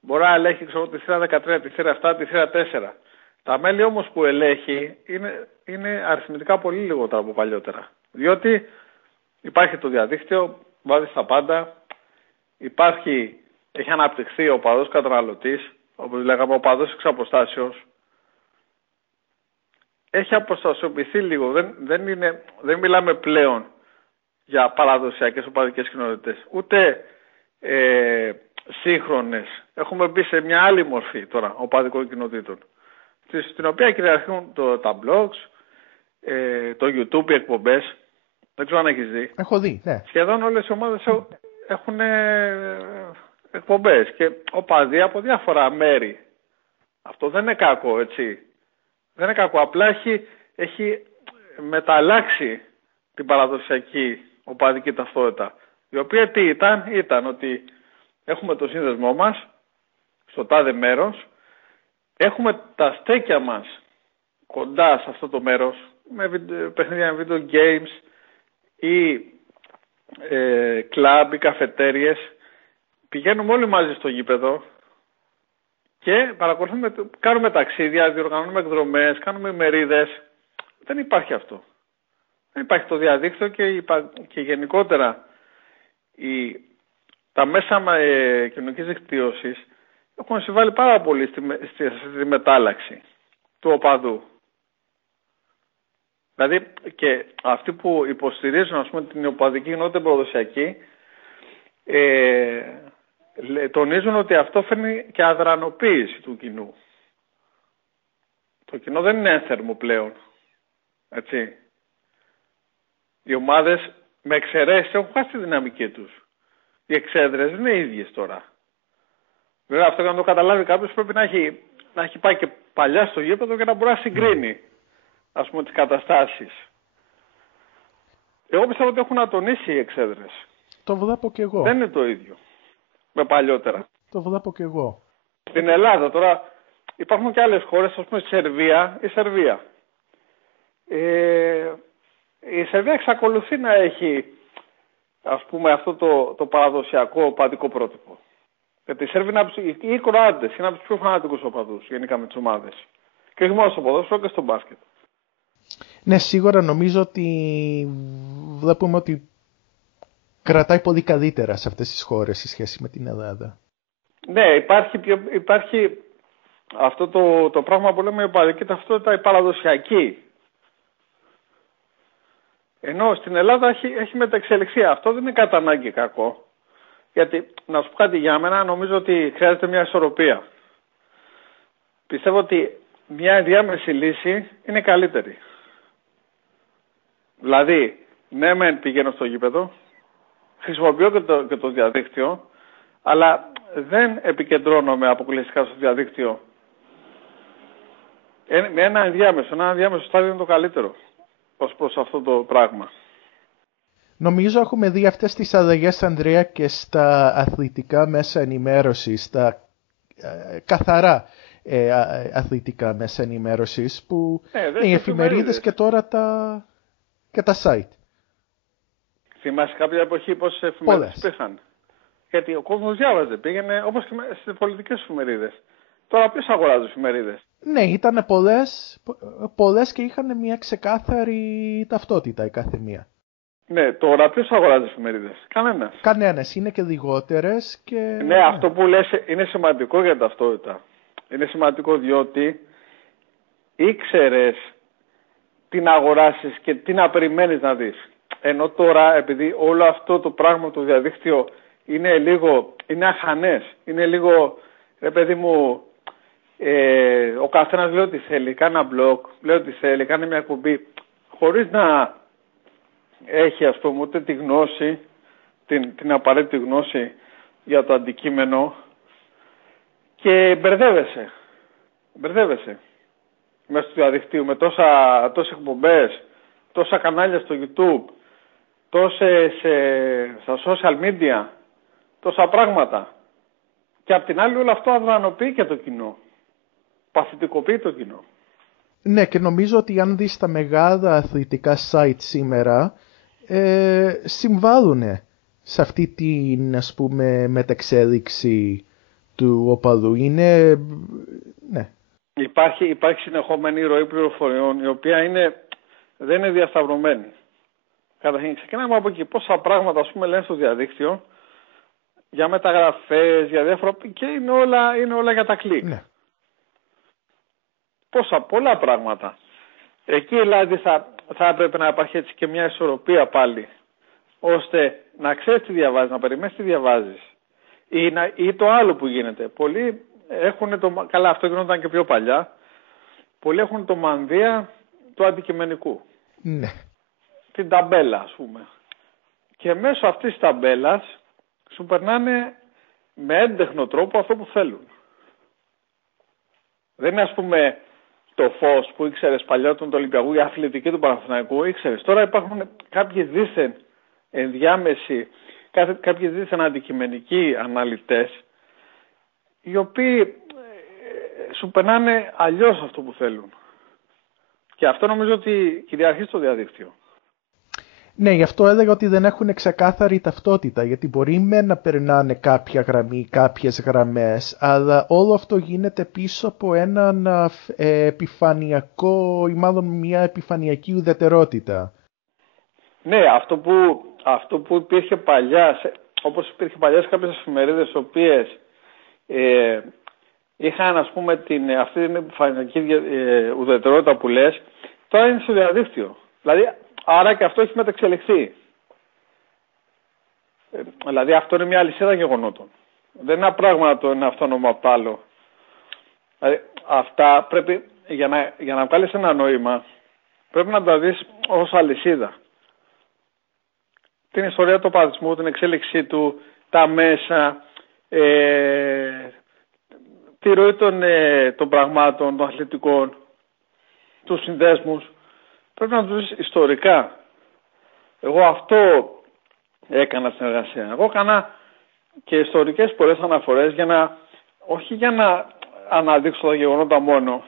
μπορεί να ελέγχει τη θύρα 13, τη θύρα 7, τη θύρα 4. Τα μέλη όμως που ελέγχει είναι αριθμητικά πολύ λιγότερα από παλιότερα. Διότι υπάρχει το διαδίκτυο, βάζει τα πάντα, έχει αναπτυχθεί ο οπαδός καταναλωτής, όπως λέγαμε, ο οπαδός εξ αποστάσεως. Έχει αποστασιοποιηθεί λίγο. Δεν μιλάμε πλέον για παραδοσιακές οπαδικές κοινότητες, ούτε σύγχρονες. Έχουμε μπει σε μια άλλη μορφή τώρα οπαδικών κοινοτήτων, στην οποία κυριαρχούν τα blogs, το YouTube, οι εκπομπές. Δεν ξέρω αν έχεις δει. Έχω δει, ναι. Σχεδόν όλες οι ομάδες έχουν εκπομπές και οπαδοί από διάφορα μέρη. Αυτό δεν είναι κακό, έτσι. Δεν είναι κακό. Απλά έχει μεταλλάξει την παραδοσιακή οπαδική ταυτότητα. Η οποία τι ήταν ότι έχουμε το σύνδεσμό μας στο τάδε μέρος, έχουμε τα στέκια μας κοντά σε αυτό το μέρος, με παιχνίδια με video games ή κλαμπ ή καφετέριες. Πηγαίνουμε όλοι μαζί στο γήπεδο και παρακολουθούμε, κάνουμε ταξίδια, διοργανώνουμε εκδρομές, κάνουμε ημερίδες. Δεν υπάρχει αυτό. Δεν υπάρχει το διαδίκτυο και γενικότερα τα μέσα κοινωνικής δικτύωσης έχουν συμβάλει πάρα πολύ στη μετάλλαξη του οπαδού. Δηλαδή και αυτοί που υποστηρίζουν, ας πούμε, την οπαδική κοινότητα προδοσιακή, τονίζουν ότι αυτό φέρνει και αδρανοποίηση του κοινού. Το κοινό δεν είναι ένθερμο πλέον. Έτσι. Οι ομάδες με εξαιρέσεις έχουν χάσει τη δυναμική τους. Οι εξέδρες δεν είναι ίδιες τώρα. Βέβαια αυτό για να το καταλάβει κάποιος πρέπει να έχει πάει και παλιά στο γήπεδο και να μπορεί να συγκρίνει, ας πούμε, τις καταστάσεις. Εγώ πιστεύω ότι έχουν ατονίσει οι εξέδρες. Το βλέπω κι εγώ. Δεν είναι το ίδιο με παλιότερα. Το βλέπω κι εγώ. Στην Ελλάδα τώρα υπάρχουν και άλλες χώρες, ας πούμε η Σερβία. Η Σερβία εξακολουθεί να έχει, ας πούμε, αυτό το παραδοσιακό οπαδικό πρότυπο. Γιατί οι Σέρβοι ή οι Κροάτες είναι από τους πιο φανατικούς οπαδούς γενικά με τις ομάδες. Και όχι μόνο στο ποδόσφαιρο και στο μπάσκετ. Ναι, σίγουρα νομίζω ότι βλέπουμε ότι κρατάει πολύ καλύτερα σε αυτές τις χώρες σε σχέση με την Ελλάδα. Ναι, υπάρχει αυτό το πράγμα που λέμε η οπαδική ταυτότητα, η παραδοσιακή. Ενώ στην Ελλάδα έχει μεταξελιχθεί. Αυτό δεν είναι κατά ανάγκη κακό. Γιατί, να σου πω κάτι για μένα, νομίζω ότι χρειάζεται μια ισορροπία. Πιστεύω ότι μια ενδιάμεση λύση είναι καλύτερη. Δηλαδή, ναι μεν πηγαίνω στο γήπεδο, χρησιμοποιώ και το διαδίκτυο, αλλά δεν επικεντρώνομαι αποκλειστικά στο διαδίκτυο. Ένα ενδιάμεσο στάδιο είναι το καλύτερο ως προς αυτό το πράγμα. Νομίζω έχουμε δει αυτές τις αλλαγές, Ανδρέα, και στα αθλητικά μέσα ενημέρωσης, στα καθαρά αθλητικά μέσα ενημέρωσης, που οι εφημερίδες και τώρα και τα site. Θυμάσαι κάποια εποχή πόσες εφημερίδες υπήρχαν? Γιατί ο κόσμος διάβαζε, πήγαινε όπως και στις πολιτικές εφημερίδες. Τώρα ποιος αγοράζει εφημερίδες? Ναι, ήταν πολλές και είχαν μια ξεκάθαρη ταυτότητα η κάθε μία. Ναι, τώρα ποιος αγοράζει εφημερίδες? Κανένας. Κανένας, είναι και λιγότερες και... Ναι, αυτό που λες είναι σημαντικό για ταυτότητα. Είναι σημαντικό διότι ήξερες τι να αγοράσεις και τι να περιμένεις να δεις. Ενώ τώρα, επειδή όλο αυτό το πράγμα το διαδίκτυο είναι αχανές, είναι λίγο, ρε παιδί μου, ο καθένας λέει ό,τι θέλει, κάνει ένα blog, λέει ό,τι θέλει, κάνει μια εκπομπή, χωρίς να έχει, ας πούμε, ούτε τη γνώση, την απαραίτητη γνώση για το αντικείμενο, και μπερδεύεσαι μέσα στο διαδικτύο με τόσες εκπομπές, τόσα κανάλια στο YouTube, στα social media, τόσα πράγματα. Και απ' την άλλη όλο αυτό αδρανοποιεί και το κοινό. Παθητικοποιεί το κοινό. Ναι, και νομίζω ότι αν δεις τα μεγάλα αθλητικά site σήμερα, συμβάλλουν σε αυτή την, ας πούμε, μεταξέλιξη του οπαδού. Ναι. Υπάρχει συνεχόμενη ροή πληροφοριών, η οποία δεν είναι διασταυρωμένη. Καταρχήν ξεκινάμε από εκεί. Πόσα πράγματα, ας πούμε, λένε στο διαδίκτυο για μεταγραφές, για διάφορα, και είναι όλα για τα κλικ. Ναι. Πολλά πράγματα. Εκεί δηλαδή θα έπρεπε να υπάρχει έτσι και μια ισορροπία πάλι, ώστε να ξέρεις τι διαβάζεις, να περιμένεις τι διαβάζεις. Ή το άλλο που γίνεται. Πολλοί έχουν καλά, αυτό γινόταν και πιο παλιά. Πολλοί έχουν το μανδύα του αντικειμενικού. Ναι. Την ταμπέλα, ας πούμε. Και μέσω αυτής της ταμπέλας σου περνάνε με έντεχνο τρόπο αυτό που θέλουν. Δεν είναι, ας πούμε, το φως που ήξερες παλιότερα του Ολυμπιακού, η αθλητική του Παναθηναϊκού, ήξερες. Τώρα υπάρχουν κάποιοι δίθεν ενδιάμεσοι, κάποιοι δίθεν αντικειμενικοί αναλυτές, οι οποίοι σου περνάνε αλλιώς αυτό που θέλουν. Και αυτό νομίζω ότι κυριαρχεί στο διαδίκτυο. Ναι, γι' αυτό έλεγα ότι δεν έχουν ξεκάθαρη ταυτότητα, γιατί μπορεί να περνάνε κάποια γραμμή, κάποιες γραμμές, αλλά όλο αυτό γίνεται πίσω από έναν επιφανειακό, ή μάλλον μια επιφανειακή ουδετερότητα. Ναι, αυτό που υπήρχε παλιά, όπως υπήρχε παλιά σε κάποιες εφημερίδες, οι οποίες είχαν, ας πούμε, αυτή την επιφανειακή ουδετερότητα που λες, τώρα είναι στο διαδίκτυο. Δηλαδή, άρα και αυτό έχει μεταξελιχθεί. Δηλαδή αυτό είναι μια αλυσίδα γεγονότων. Δεν είναι ένα πράγμα το ένα αυτόνομο από το άλλο. Δηλαδή, αυτά πρέπει, για να βγάλεις ένα νόημα, πρέπει να τα δεις ως αλυσίδα. Την ιστορία του οπαδισμού, την εξέλιξή του, τα μέσα, τη ροή των πραγμάτων, των αθλητικών, τους συνδέσμους. Πρέπει να το δεις ιστορικά. Εγώ αυτό έκανα στην εργασία. Εγώ έκανα και ιστορικές πολλές αναφορές όχι για να αναδείξω τα γεγονότα μόνο,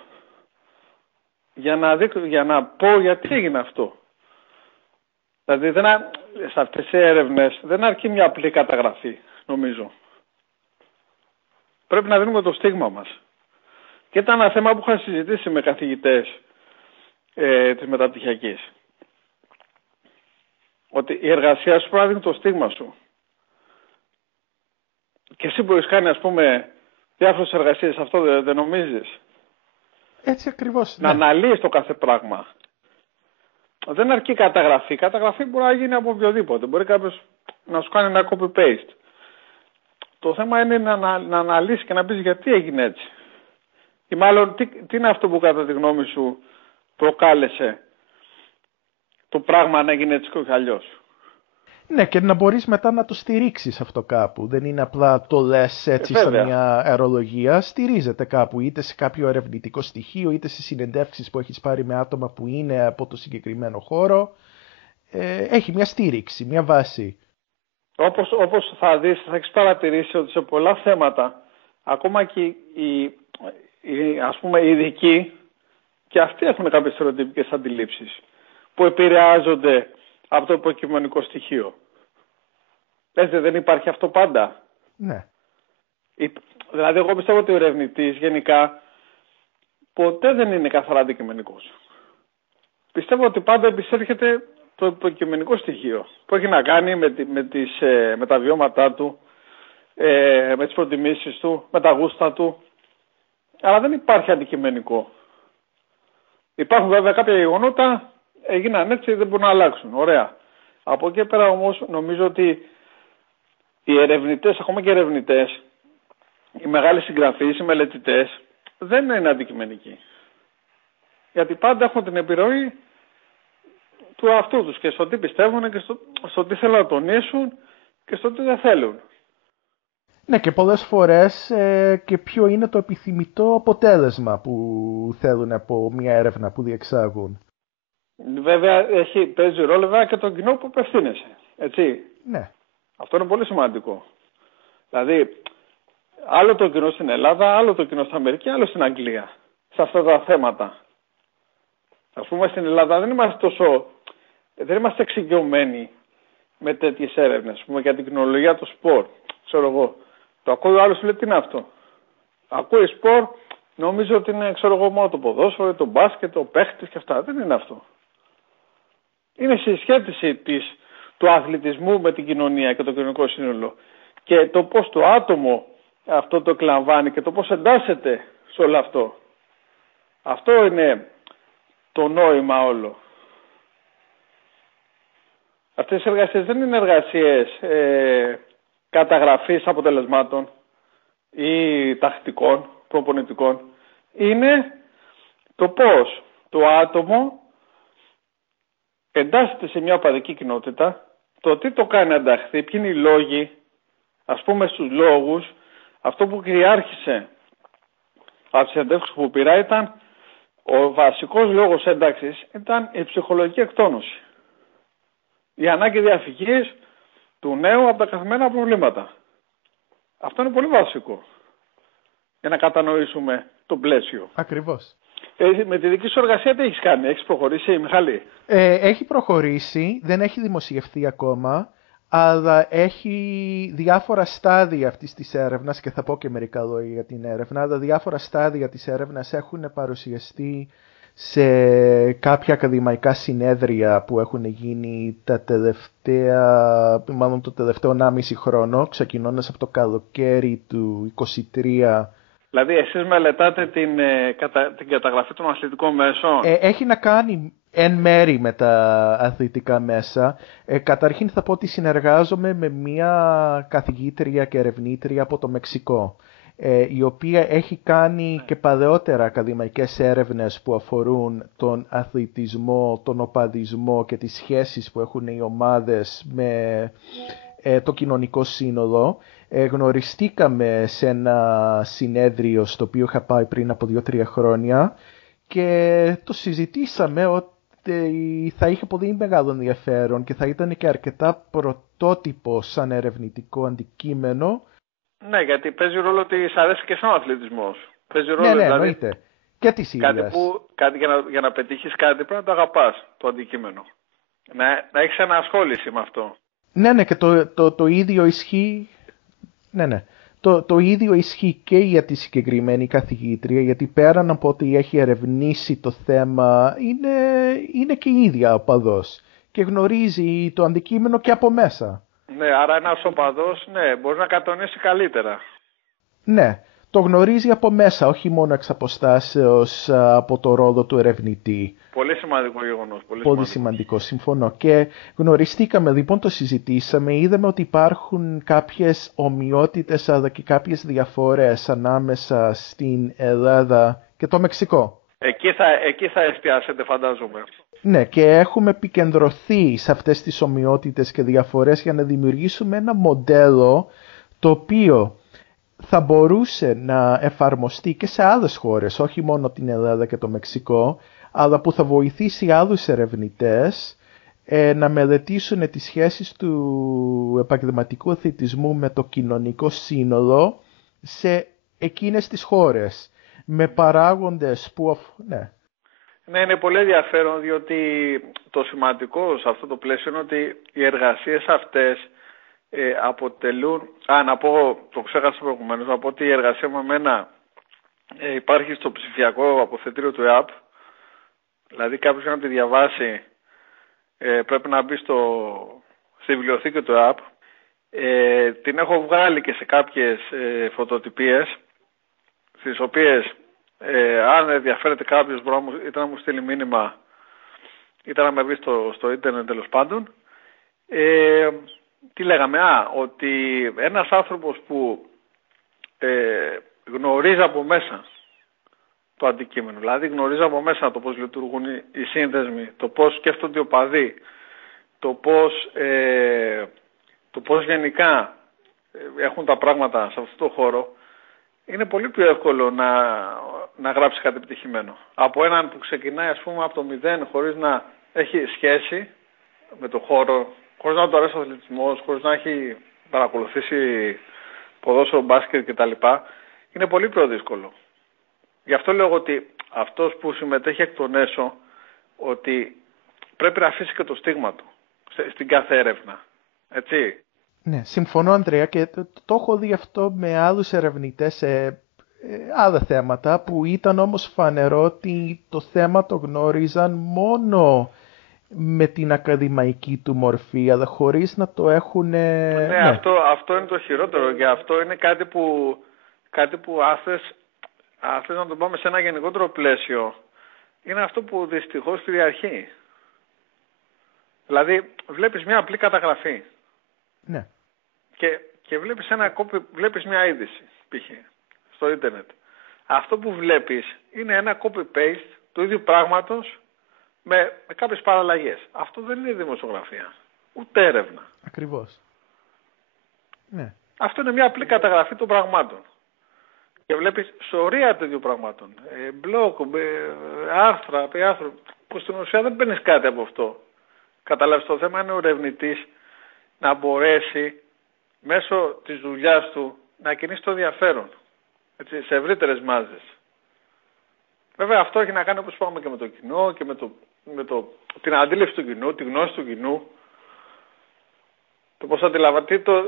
για να πω γιατί έγινε αυτό. Δηλαδή σε αυτές τις έρευνες δεν αρκεί μια απλή καταγραφή, νομίζω. Πρέπει να δίνουμε το στίγμα μας. Και ήταν ένα θέμα που είχα συζητήσει με καθηγητές της μεταπτυχιακής. Ότι η εργασία σου πρέπει να δίνει το στίγμα σου. Και εσύ που έχεις κάνει, ας πούμε, διάφορες εργασίες, αυτό δεν νομίζεις? Έτσι ακριβώς. Να αναλύεις το κάθε πράγμα. Δεν αρκεί καταγραφή. Η καταγραφή μπορεί να γίνει από οποιοδήποτε. Μπορεί κάποιος να σου κάνει ένα copy-paste. Το θέμα είναι να αναλύσεις και να πεις γιατί έγινε έτσι. Ή μάλλον τι είναι αυτό που κατά τη γνώμη σου προκάλεσε το πράγμα να γίνει έτσι και όχι αλλιώς. Ναι, και να μπορείς μετά να το στηρίξεις αυτό κάπου. Δεν είναι απλά το λες έτσι σαν μια αερολογία. Στηρίζεται κάπου, είτε σε κάποιο ερευνητικό στοιχείο, είτε σε συνεντεύξεις που έχεις πάρει με άτομα που είναι από το συγκεκριμένο χώρο. Έχει μια στήριξη, μια βάση. Όπως θα δεις, θα έχεις παρατηρήσει ότι σε πολλά θέματα, ακόμα και οι ειδικοί, και αυτοί έχουν κάποιες στερεοτυπικές αντιλήψεις που επηρεάζονται από το υποκειμενικό στοιχείο. Δεν υπάρχει αυτό πάντα. Ναι. Δηλαδή, εγώ πιστεύω ότι ο ερευνητής γενικά ποτέ δεν είναι καθαρά αντικειμενικός. Πιστεύω ότι πάντα επισέρχεται το υποκειμενικό στοιχείο που έχει να κάνει με τα βιώματά του, με τις προτιμήσεις του, με τα γούστα του. Αλλά δεν υπάρχει αντικειμενικό. Υπάρχουν βέβαια κάποια γεγονότα, έγιναν έτσι, δεν μπορούν να αλλάξουν. Ωραία. Από εκεί πέρα όμως νομίζω ότι οι ερευνητές, ακόμα και οι ερευνητές, οι μεγάλοι συγγραφείς, οι μελετητές, δεν είναι αντικειμενικοί. Γιατί πάντα έχουν την επιρροή του εαυτού τους και στο τι πιστεύουν και στο τι θέλουν να τονίσουν και στο τι δεν θέλουν. Ναι, και πολλές φορές και ποιο είναι το επιθυμητό αποτέλεσμα που θέλουν από μια έρευνα που διεξάγουν. Βέβαια παίζει ρόλο βέβαια και το κοινό που απευθύνεσαι. Έτσι. Ναι. Αυτό είναι πολύ σημαντικό. Δηλαδή, άλλο το κοινό στην Ελλάδα, άλλο το κοινό στην Αμερική, άλλο στην Αγγλία. Σε αυτά τα θέματα. Ας πούμε στην Ελλάδα δεν είμαστε εξοικειωμένοι με τέτοιες έρευνες. Ας πούμε για την κοινωνία του σπορ. Ξέρω εγώ. Το ακούει ο άλλος, λέει τι είναι αυτό. Ακούει σπορ, νομίζω ότι είναι μόνο το ποδόσφαιρο, το μπάσκετ, ο παίχτης και αυτά. Δεν είναι αυτό. Είναι συσχέτιση του αθλητισμού με την κοινωνία και το κοινωνικό σύνολο. Και το πώς το άτομο αυτό το εκλαμβάνει και το πώς εντάσσεται σε όλο αυτό. Αυτό είναι το νόημα όλο. Αυτές οι εργασίες δεν είναι εργασίες καταγραφής αποτελεσμάτων ή τακτικών, προπονητικών. Είναι το πώς το άτομο εντάσσεται σε μια οπαδική κοινότητα, το τι το κάνει να ενταχθεί, ποιοι είναι οι λόγοι, ας πούμε στους λόγους, αυτό που κυριάρχησε από τις συνεντεύξεις που πήρα ήταν ο βασικός λόγος ένταξης ήταν η ψυχολογική εκτόνωση. Η ανάγκη διαφυγής του νέου από τα καθημερινά προβλήματα. Αυτό είναι πολύ βασικό για να κατανοήσουμε το πλαίσιο. Ακριβώς. Με τη δική σου εργασία τι έχεις κάνει, έχεις προχωρήσει, Μιχάλη? Έχει προχωρήσει, δεν έχει δημοσιευθεί ακόμα, αλλά έχει διάφορα στάδια αυτής της έρευνας και θα πω και μερικά λόγια για την έρευνα, αλλά διάφορα στάδια της έρευνας έχουν παρουσιαστεί σε κάποια ακαδημαϊκά συνέδρια που έχουν γίνει το τελευταίο 1,5 χρόνο, ξεκινώντας από το καλοκαίρι του 2023. Δηλαδή εσείς μελετάτε την καταγραφή των αθλητικών μέσων. Έχει να κάνει εν μέρη με τα αθλητικά μέσα. Καταρχήν θα πω ότι συνεργάζομαι με μια καθηγήτρια και ερευνήτρια από το Μεξικό, η οποία έχει κάνει και παλαιότερα ακαδημαϊκές έρευνες που αφορούν τον αθλητισμό, τον οπαδισμό και τις σχέσεις που έχουν οι ομάδες με το κοινωνικό σύνολο. Γνωριστήκαμε σε ένα συνέδριο στο οποίο είχα πάει πριν από 2-3 χρόνια και το συζητήσαμε ότι θα είχε πολύ μεγάλο ενδιαφέρον και θα ήταν και αρκετά πρωτότυπο σαν ερευνητικό αντικείμενο. Ναι, γιατί παίζει ρόλο ότι σ' αρέσει και σαν αθλητισμός. Παίζει ρόλο, ναι, δηλαδή, εννοείται. Και τις ίδιες. Κάτι για να πετύχεις κάτι πρέπει να το αγαπάς, το αντικείμενο. Να έχεις ενασχόληση με αυτό. Ναι, και το ίδιο ισχύει. Ναι. Το ίδιο ισχύει και για τη συγκεκριμένη καθηγήτρια, γιατί πέραν από ότι έχει ερευνήσει το θέμα, είναι και η ίδια οπαδός και γνωρίζει το αντικείμενο και από μέσα. Ναι, άρα ένας οπαδός, ναι, μπορεί να κατονίσει καλύτερα. Ναι, το γνωρίζει από μέσα, όχι μόνο εξ αποστάσεως από το ρόλο του ερευνητή. Πολύ σημαντικό γεγονός. Πολύ σημαντικό, συμφωνώ. Και γνωριστήκαμε, λοιπόν, το συζητήσαμε, είδαμε ότι υπάρχουν κάποιες ομοιότητες αλλά και κάποιες διαφορές ανάμεσα στην Ελλάδα και το Μεξικό. Εκεί θα εστιάσετε, φαντάζομαι. Ναι, και έχουμε επικεντρωθεί σε αυτές τις ομοιότητες και διαφορές για να δημιουργήσουμε ένα μοντέλο το οποίο θα μπορούσε να εφαρμοστεί και σε άλλες χώρες, όχι μόνο την Ελλάδα και το Μεξικό, αλλά που θα βοηθήσει άλλους ερευνητές να μελετήσουν τις σχέσεις του επαγγελματικού αθλητισμού με το κοινωνικό σύνολο σε εκείνες τις χώρες, με παράγοντες που... Ναι, είναι πολύ ενδιαφέρον, διότι το σημαντικό σε αυτό το πλαίσιο είναι ότι οι εργασίες αυτές αποτελούν... να πω, το ξέχασα προηγουμένως, να πω ότι η εργασία με εμένα υπάρχει στο ψηφιακό αποθετήριο του ΕΑΠ. Δηλαδή κάποιος για να τη διαβάσει πρέπει να μπει στη βιβλιοθήκη του ΕΑΠ. Την έχω βγάλει και σε κάποιες φωτοτυπίες, στις οποίες αν ενδιαφέρεται κάποιος μπορεί να μου στείλει μήνυμα ή να με βρει στο ίντερνετ, τέλος πάντων. Τι λέγαμε, ότι ένας άνθρωπος που γνωρίζει από μέσα το αντικείμενο, δηλαδή γνωρίζει από μέσα το πώς λειτουργούν οι σύνδεσμοι, το πώς σκέφτονται οι οπαδοί, το πώς γενικά έχουν τα πράγματα σε αυτό το χώρο, είναι πολύ πιο εύκολο να γράψει κάτι επιτυχημένο. Από έναν που ξεκινάει, ας πούμε, από το μηδέν, χωρίς να έχει σχέση με το χώρο, χωρίς να του αρέσει ο αθλητισμός, χωρίς να έχει παρακολουθήσει ποδόσφαιρο, μπάσκετ κτλ. Είναι πολύ πιο δύσκολο. Γι' αυτό λέω ότι αυτός που συμμετέχει εκ των έσω, ότι πρέπει να αφήσει και το στίγμα του στην κάθε έρευνα. Έτσι. Ναι, συμφωνώ, Ανδρέα, και το έχω δει αυτό με άλλους ερευνητές σε άλλα θέματα, που ήταν όμως φανερό ότι το θέμα το γνώριζαν μόνο με την ακαδημαϊκή του μορφή, αλλά χωρίς να το έχουν... Ναι. Αυτό είναι το χειρότερο, και αυτό είναι κάτι που αν θες να το πάμε σε ένα γενικότερο πλαίσιο, είναι αυτό που δυστυχώς κυριαρχεί. Δηλαδή βλέπεις μια απλή καταγραφή. Ναι. Και βλέπεις μια είδηση, π.χ. στο ίντερνετ. Αυτό που βλέπεις είναι ένα copy-paste του ίδιου πράγματος με κάποιες παραλλαγές. Αυτό δεν είναι δημοσιογραφία, ούτε έρευνα. Ακριβώς. Ναι. Αυτό είναι μια απλή καταγραφή των πραγμάτων. Και βλέπεις σωρία τέτοιων πραγμάτων. Blog, άρθρα, που στην ουσία δεν παίρνεις κάτι από αυτό. Καταλάβεις, το θέμα είναι ο ερευνητής να μπορέσει μέσω της δουλειάς του να κινήσει το ενδιαφέρον. Έτσι, σε ευρύτερες μάζες. Βέβαια αυτό έχει να κάνει, όπως είπαμε, και με το κοινό και με την αντίληψη του κοινού, τη γνώση του κοινού. Το πώς αντιλαμβάνει,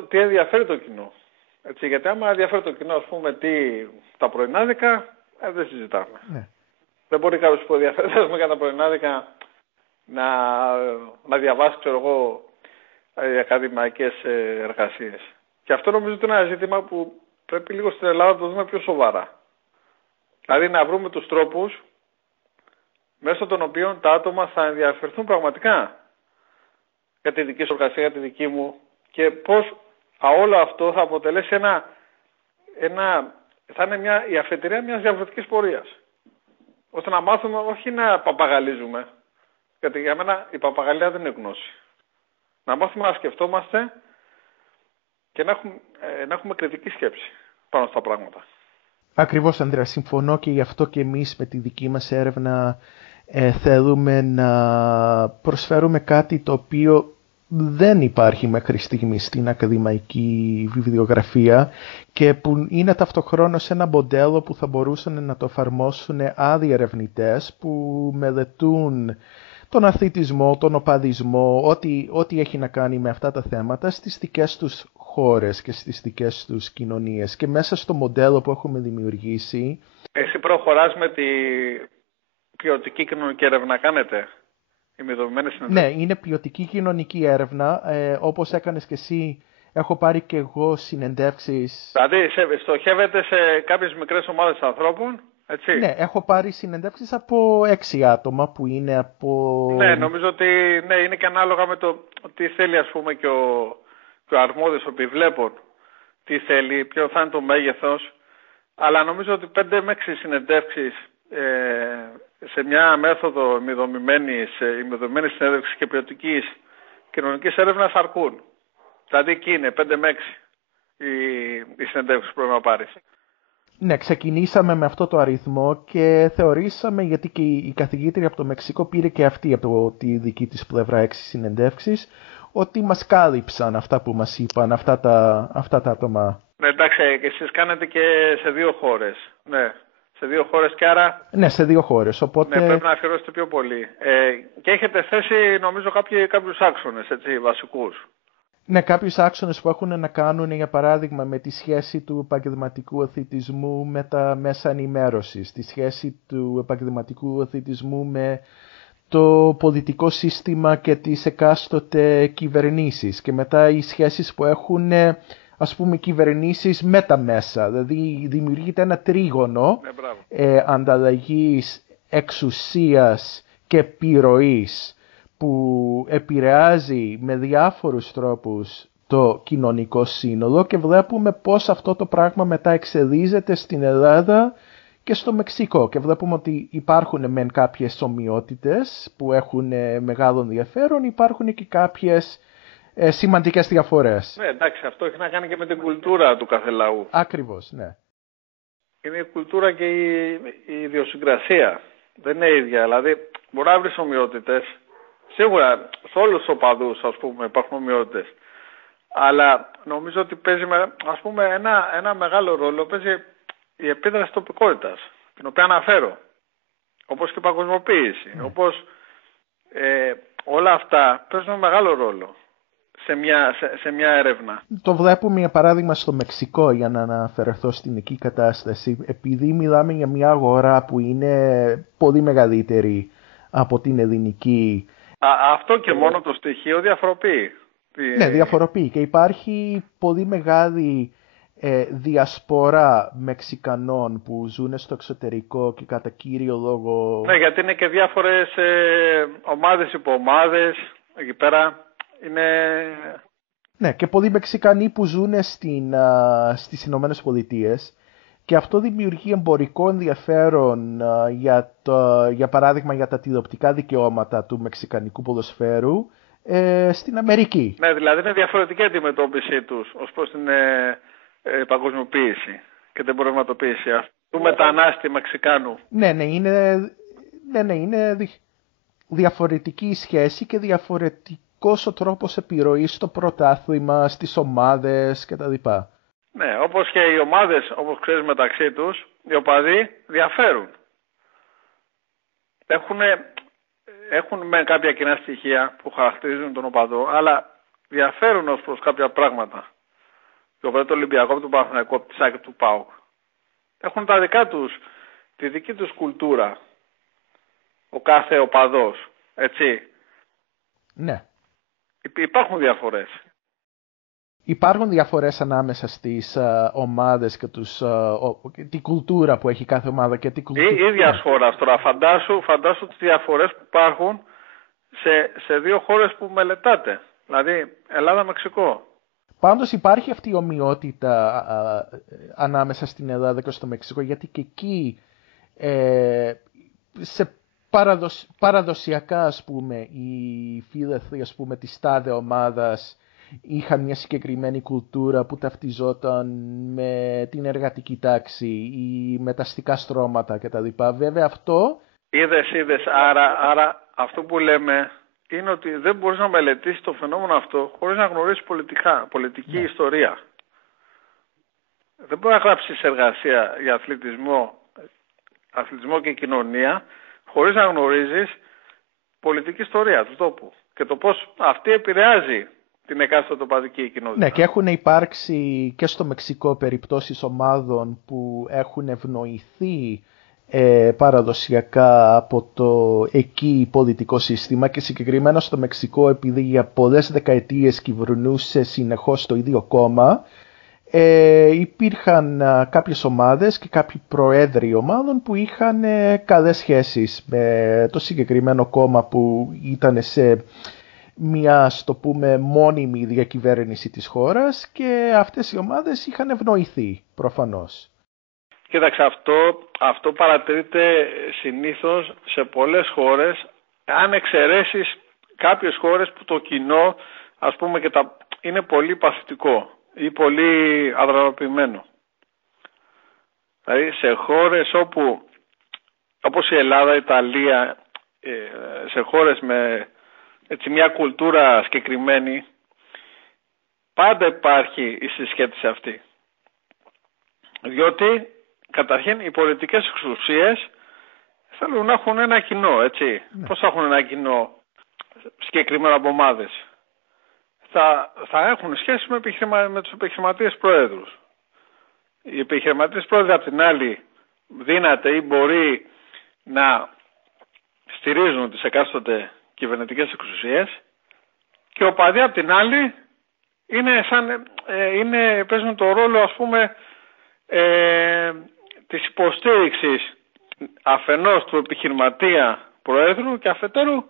τι ενδιαφέρει το κοινό. Έτσι, γιατί άμα ενδιαφέρει το κοινό, ας πούμε, τα πρωινάδικα, δεν συζητάμε. Ναι. Δεν μπορεί κάποιος που ενδιαφέρει για τα πρωινάδικα να διαβάσει, ξέρω εγώ, ακαδημαϊκές εργασίες. Και αυτό νομίζω ότι είναι ένα ζήτημα που πρέπει λίγο στην Ελλάδα να το δούμε πιο σοβαρά. Δηλαδή να βρούμε τους τρόπους μέσω των οποίων τα άτομα θα ενδιαφερθούν πραγματικά για τη δική σου εργασία, για τη δική μου, και πώς όλο αυτό θα αποτελέσει θα είναι η αφετηρία μιας διαφορετικής πορείας. Ώστε να μάθουμε όχι να παπαγαλίζουμε, γιατί για μένα η παπαγαλία δεν είναι γνώση. Να μάθουμε να σκεφτόμαστε και να έχουμε κριτική σκέψη πάνω στα πράγματα. Ακριβώς, Ανδρέα, συμφωνώ, και γι' αυτό και εμείς με τη δική μας έρευνα θέλουμε να προσφέρουμε κάτι το οποίο δεν υπάρχει μέχρι στιγμή στην ακαδημαϊκή βιβλιογραφία και που είναι ταυτοχρόνως ένα μοντέλο που θα μπορούσαν να το εφαρμόσουν άλλοι ερευνητές που μελετούν τον αθλητισμό, τον οπαδισμό, ό,τι έχει να κάνει με αυτά τα θέματα στις δικές τους χώρες και στις δικές τους κοινωνίες και μέσα στο μοντέλο που έχουμε δημιουργήσει. Εσύ προχωράς με τη ποιοτική κοινωνική έρευνα, κάνετε? Ναι, είναι ποιοτική κοινωνική έρευνα, όπως έκανες και εσύ. Έχω πάρει και εγώ συνεντεύξεις. Δηλαδή στοχεύεται σε κάποιες μικρές ομάδες ανθρώπων, έτσι? Ναι, έχω πάρει συνεντεύξεις από 6 άτομα που είναι από... Ναι, νομίζω ότι ναι, είναι και ανάλογα με το τι θέλει, ας πούμε, και ο αρμόδιος, ο επιβλέπων, τι θέλει, ποιο θα είναι το μέγεθος. Αλλά νομίζω ότι 5 με 6 συνεντεύξεις σε μια μέθοδο ημιδομημένης συνέντευξης και ποιοτικής κοινωνικής έρευνας αρκούν. Δηλαδή εκεί είναι 5 με 6 οι συνεντεύξεις που πρέπει να πάρεις. Ναι, ξεκινήσαμε με αυτό το αριθμό και θεωρήσαμε, γιατί και η καθηγήτρια από το Μεξικό πήρε και αυτή από τη δική της πλευρά 6 συνεντεύξεις, ότι μας κάλυψαν αυτά που μας είπαν, αυτά τα άτομα. Ναι, εντάξει, και εσείς κάνετε και σε 2 χώρες. Ναι, σε 2 χώρες και άρα... Ναι, σε 2 χώρες, οπότε... Ναι, πρέπει να αφιερώσετε πιο πολύ. Και έχετε θέσει, νομίζω, κάποιους άξονες, έτσι, βασικούς. Ναι, κάποιους άξονες που έχουν να κάνουν, για παράδειγμα, με τη σχέση του επαγγελματικού αθλητισμού με τα μέσα ενημέρωσης, τη σχέση του επαγγελματικού αθλητισμού με το πολιτικό σύστημα και τις εκάστοτε κυβερνήσεις και μετά οι σχέσεις που έχουν, ας πούμε, κυβερνήσεις με τα μέσα. Δηλαδή δημιουργείται ένα τρίγωνο ανταλλαγής εξουσίας και επιρροής που επηρεάζει με διάφορους τρόπους το κοινωνικό σύνολο και βλέπουμε πώς αυτό το πράγμα μετά εξελίσσεται στην Ελλάδα και στο Μεξικό και βλέπουμε ότι υπάρχουν μεν κάποιες ομοιότητες που έχουν μεγάλο ενδιαφέρον, υπάρχουν και κάποιες σημαντικές διαφορές. Ναι, εντάξει, αυτό έχει να κάνει και με την κουλτούρα του κάθε λαού. Ακριβώς, ναι. Είναι η κουλτούρα και η ιδιοσυγκρασία. Δεν είναι ίδια, δηλαδή μπορεί να βρεις ομοιότητες. Σίγουρα σε όλους τους οπαδούς, ας πούμε, υπάρχουν ομοιότητες. Αλλά νομίζω ότι παίζει, ας πούμε, ένα μεγάλο ρόλο παίζει η επίδραση τοπικότητας, την οποία αναφέρω. Όπως και η παγκοσμιοποίηση. Όπως όλα αυτά παίζουν μεγάλο ρόλο σε μια έρευνα. Το βλέπουμε, για παράδειγμα, στο Μεξικό, για να αναφερθώ στην εκεί κατάσταση, επειδή μιλάμε για μια αγορά που είναι πολύ μεγαλύτερη από την ελληνική. Αυτό και μόνο το στοιχείο διαφοροποιεί. Ναι, διαφοροποιεί και υπάρχει πολύ μεγάλη διασπορά Μεξικανών που ζουν στο εξωτερικό και κατά κύριο λόγο... Ναι, γιατί είναι και διάφορες ομάδες, υποομάδες, εκεί πέρα είναι... Ναι, και πολλοί Μεξικανοί που ζουν στις Ηνωμένες Πολιτείες και αυτό δημιουργεί εμπορικό ενδιαφέρον για παράδειγμα για τα τηλεοπτικά δικαιώματα του μεξικανικού ποδοσφαίρου στην Αμερική. Ναι, δηλαδή είναι διαφορετική αντιμετώπιση τους ως προς την παγκοσμιοποίηση και την εμπορευματοποίηση του μετανάστη Μεξικάνου. Ναι, είναι διαφορετική η σχέση και διαφορετικός ο τρόπος επιρροής στο πρωτάθλημα, στις ομάδες κτλ. Ναι, όπως και οι ομάδες, όπως ξέρεις, μεταξύ τους, οι οπαδοί διαφέρουν. Έχουν με κάποια κοινά στοιχεία που χαρακτηρίζουν τον οπαδό, αλλά διαφέρουν ως προς κάποια πράγματα. Το οπαδό του Ολυμπιακού, από τον Παναθηναϊκό, από τη ΣΑΚ του ΠΑΟΚ. Έχουν τα δικά τους, τη δική τους κουλτούρα. Ο κάθε οπαδός, έτσι. Ναι. Υπάρχουν διαφορές. Υπάρχουν διαφορές ανάμεσα στις ομάδες και την κουλτούρα που έχει κάθε ομάδα και την κουλτούρα. Η ίδια χώρα τώρα. Φαντάσου τις διαφορές που υπάρχουν σε 2 χώρες που μελετάτε. Δηλαδή Ελλάδα-Μεξικό. Πάντως υπάρχει αυτή η ομοιότητα ανάμεσα στην Ελλάδα και στο Μεξικό, γιατί και εκεί σε παραδοσιακά, ας πούμε, οι φίλαθλοι, ας πούμε, της τάδε ομάδας είχαν μια συγκεκριμένη κουλτούρα που ταυτιζόταν με την εργατική τάξη ή με τα αστικά στρώματα κτλ. Βέβαια αυτό... Είδες. Άρα αυτό που λέμε είναι ότι δεν μπορείς να μελετήσεις το φαινόμενο αυτό χωρίς να γνωρίσεις πολιτική ιστορία. Δεν μπορεί να γράψεις εργασία για αθλητισμό και κοινωνία χωρίς να γνωρίζεις πολιτική ιστορία του τόπου και το πώς αυτή επηρεάζει την εκάστοτε οπαδική κοινότητα. Ναι, και έχουν υπάρξει και στο Μεξικό περιπτώσεις ομάδων που έχουν ευνοηθεί παραδοσιακά από το εκεί πολιτικό σύστημα και συγκεκριμένα στο Μεξικό, επειδή για πολλές δεκαετίες κυβερνούσε συνεχώς το ίδιο κόμμα, υπήρχαν κάποιες ομάδες και κάποιοι προέδροι ομάδων που είχαν καλές σχέσεις με το συγκεκριμένο κόμμα που ήταν σε μια, ας το πούμε, μόνιμη διακυβέρνηση της χώρας, και αυτές οι ομάδες είχαν ευνοηθεί προφανώς. Κοίταξε, αυτό παρατηρείται συνήθως σε πολλές χώρες, αν εξαιρέσεις κάποιες χώρες που το κοινό, ας πούμε, είναι πολύ παθητικό ή πολύ αδρανοποιημένο. Δηλαδή σε χώρες όπως η Ελλάδα, η Ιταλία, σε χώρες με έτσι μια κουλτούρα συγκεκριμένη, πάντα υπάρχει η συσχέτιση αυτή. Διότι καταρχήν οι πολιτικές εξουσίες θέλουν να έχουν ένα κοινό, έτσι. Ναι. Πώς θα έχουν ένα κοινό συγκεκριμένα από ομάδες? Θα έχουν σχέση με τους επιχειρηματίες πρόεδρους. Οι επιχειρηματίες πρόεδροι απ' την άλλη δύναται ή μπορεί να στηρίζουν τις εκάστοτε κυβερνητικές εξουσίες, και ο οπαδοί απ' την άλλη παίζουν το ρόλο, ας πούμε, της υποστήριξης αφενός του επιχειρηματία πρόεδρου και αφετέρου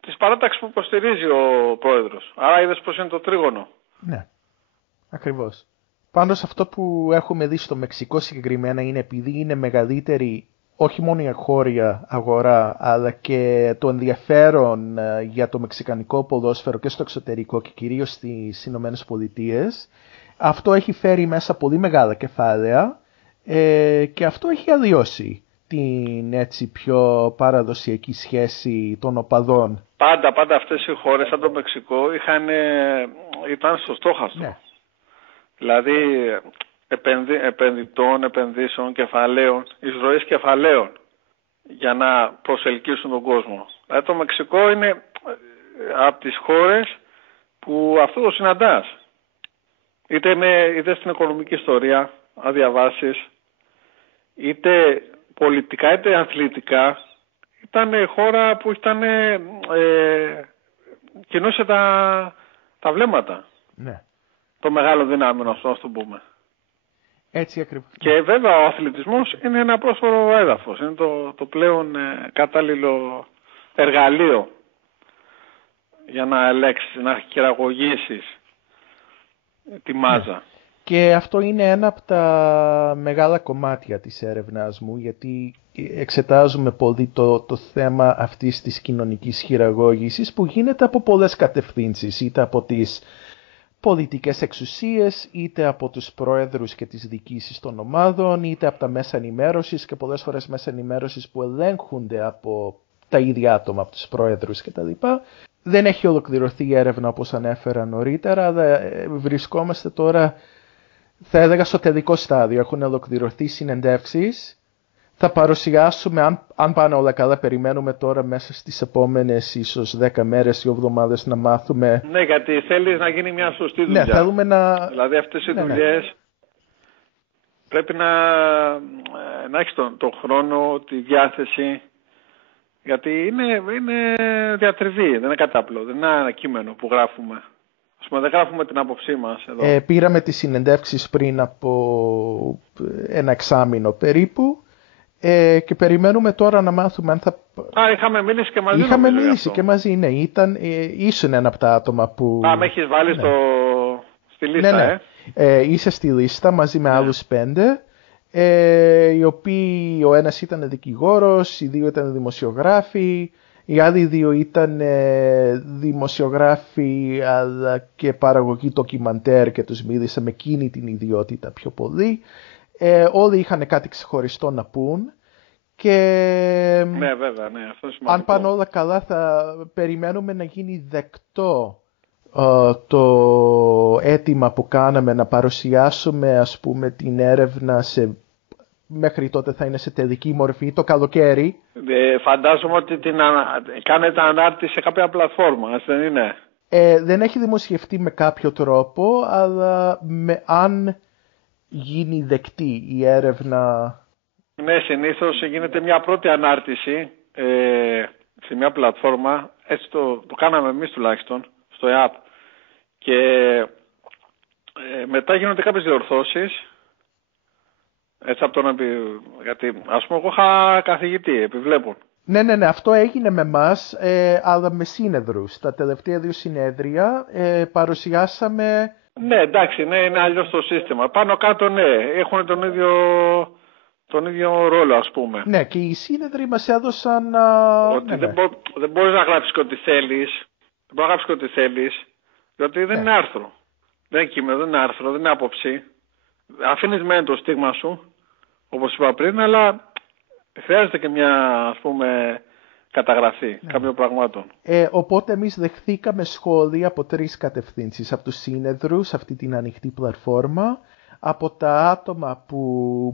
της παράταξης που υποστηρίζει ο πρόεδρος. Άρα είδες πώς είναι το τρίγωνο. Ναι, ακριβώς. Πάντως αυτό που έχουμε δει στο Μεξικό συγκεκριμένα είναι, επειδή είναι μεγαλύτερη όχι μόνο η εγχώρια αγορά, αλλά και το ενδιαφέρον για το μεξικανικό ποδόσφαιρο και στο εξωτερικό και κυρίως στις Ηνωμένες Πολιτείες, αυτό έχει φέρει μέσα πολύ μεγάλα κεφάλαια και αυτό έχει αλλοιώσει την έτσι πιο παραδοσιακή σχέση των οπαδών. Πάντα αυτές οι χώρες σαν το Μεξικό ήταν στο στόχαστρο. Ναι. Δηλαδή επενδύσεων, κεφαλαίων, εισρωής κεφαλαίων για να προσελκύσουν τον κόσμο. Δηλαδή το Μεξικό είναι από τις χώρες που αυτό το συναντάς. Είτε στην οικονομική ιστορία, αν διαβάσεις, είτε πολιτικά είτε αθλητικά, ήταν χώρα που κινούσε τα βλέμματα. Ναι. Το μεγάλο δυνάμενο αυτό, ας το πούμε. Έτσι ακριβώς. Και βέβαια ο αθλητισμός είναι ένα πρόσφορο έδαφος. Είναι το πλέον κατάλληλο εργαλείο για να ελέγξεις, να χειραγωγήσεις τη μάζα. Ναι. Και αυτό είναι ένα από τα μεγάλα κομμάτια της έρευνας μου, γιατί εξετάζουμε πολύ το θέμα αυτής της κοινωνικής χειραγώγησης που γίνεται από πολλές κατευθύνσεις, είτε από τις πολιτικές εξουσίες, είτε από τους πρόεδρους και τις διοικήσεις των ομάδων, είτε από τα μέσα ενημέρωσης, και πολλές φορές μέσα ενημέρωσης που ελέγχονται από τα ίδια άτομα, από τους πρόεδρους κτλ. Δεν έχει ολοκληρωθεί η έρευνα όπως ανέφερα νωρίτερα, αλλά βρισκόμαστε τώρα, θα έλεγα, στο τελικό στάδιο. Έχουν ολοκληρωθεί συνεντεύξεις. Θα παρουσιάσουμε, αν πάνε όλα καλά, περιμένουμε τώρα μέσα στις επόμενες ίσως 10 μέρες ή εβδομάδες να μάθουμε. Ναι, γιατί θέλεις να γίνει μια σωστή δουλειά. Ναι, θέλουμε να... Δηλαδή αυτές οι δουλειές πρέπει να έχεις τον χρόνο, τη διάθεση, γιατί είναι διατριβή, δεν είναι κάτι απλό, δεν είναι ένα κείμενο που γράφουμε. Ας πούμε, δεν γράφουμε την άποψή μας εδώ. Πήραμε τις συνεντεύξεις πριν από ένα εξάμηνο περίπου. Και περιμένουμε τώρα να μάθουμε αν θα... είχαμε μιλήσει και μαζί. Είχαμε μιλήσει και μαζί, ναι. Ήσουν ένα από τα άτομα που... με έχεις βάλει στη λίστα, είσαι στη λίστα μαζί με άλλους 5, οι οποίοι ο ένας ήταν δικηγόρος, οι 2 ήταν δημοσιογράφοι, οι άλλοι 2 ήταν δημοσιογράφοι αλλά και παραγωγή ντοκιμαντέρ, και τους μίλησα με εκείνη την ιδιότητα πιο πολύ. Όλοι είχαν κάτι ξεχωριστό να πούν και ναι, βέβαια, ναι, αυτό είναι αν πάνε όλα καλά θα περιμένουμε να γίνει δεκτό το αίτημα που κάναμε να παρουσιάσουμε, ας πούμε, την έρευνα μέχρι τότε θα είναι σε τελική μορφή το καλοκαίρι. Φαντάζομαι ότι κάνετε ανάρτηση σε κάποια πλατφόρμα, δεν είναι? Δεν έχει δημοσιευτεί με κάποιο τρόπο, αλλά αν γίνει δεκτή η έρευνα... Ναι, συνήθως γίνεται μια πρώτη ανάρτηση σε μια πλατφόρμα, έτσι το κάναμε εμείς τουλάχιστον, στο ΕΑΠ, και μετά γίνονται κάποιες διορθώσεις, έτσι από τον γιατί ας πούμε εγώ είχα καθηγητή, επιβλέπουν. Ναι, αυτό έγινε με εμάς, αλλά με συνεδρούς. Τα τελευταία 2 συνέδρια παρουσιάσαμε... Ναι, εντάξει, ναι, είναι αλλιώς το σύστημα. Πάνω κάτω, ναι, έχουν τον ίδιο ρόλο, ας πούμε. Ναι, και οι σύνεδροι μας έδωσαν... Ότι δεν μπορείς να γράψεις και ό,τι θέλεις. Δεν μπορείς να γράψεις και ό,τι θέλεις, διότι δεν είναι άρθρο. Δεν είναι κείμενο, δεν είναι άρθρο, δεν είναι άποψη. Αφήνεις μεν το στίγμα σου, όπως είπα πριν, αλλά χρειάζεται και μια, ας πούμε, καταγραφή κάποιων πραγμάτων. Οπότε εμείς δεχθήκαμε σχόλια από 3 κατευθύνσεις. Από τους σύνεδρους, αυτή την ανοιχτή πλατφόρμα, από τα άτομα που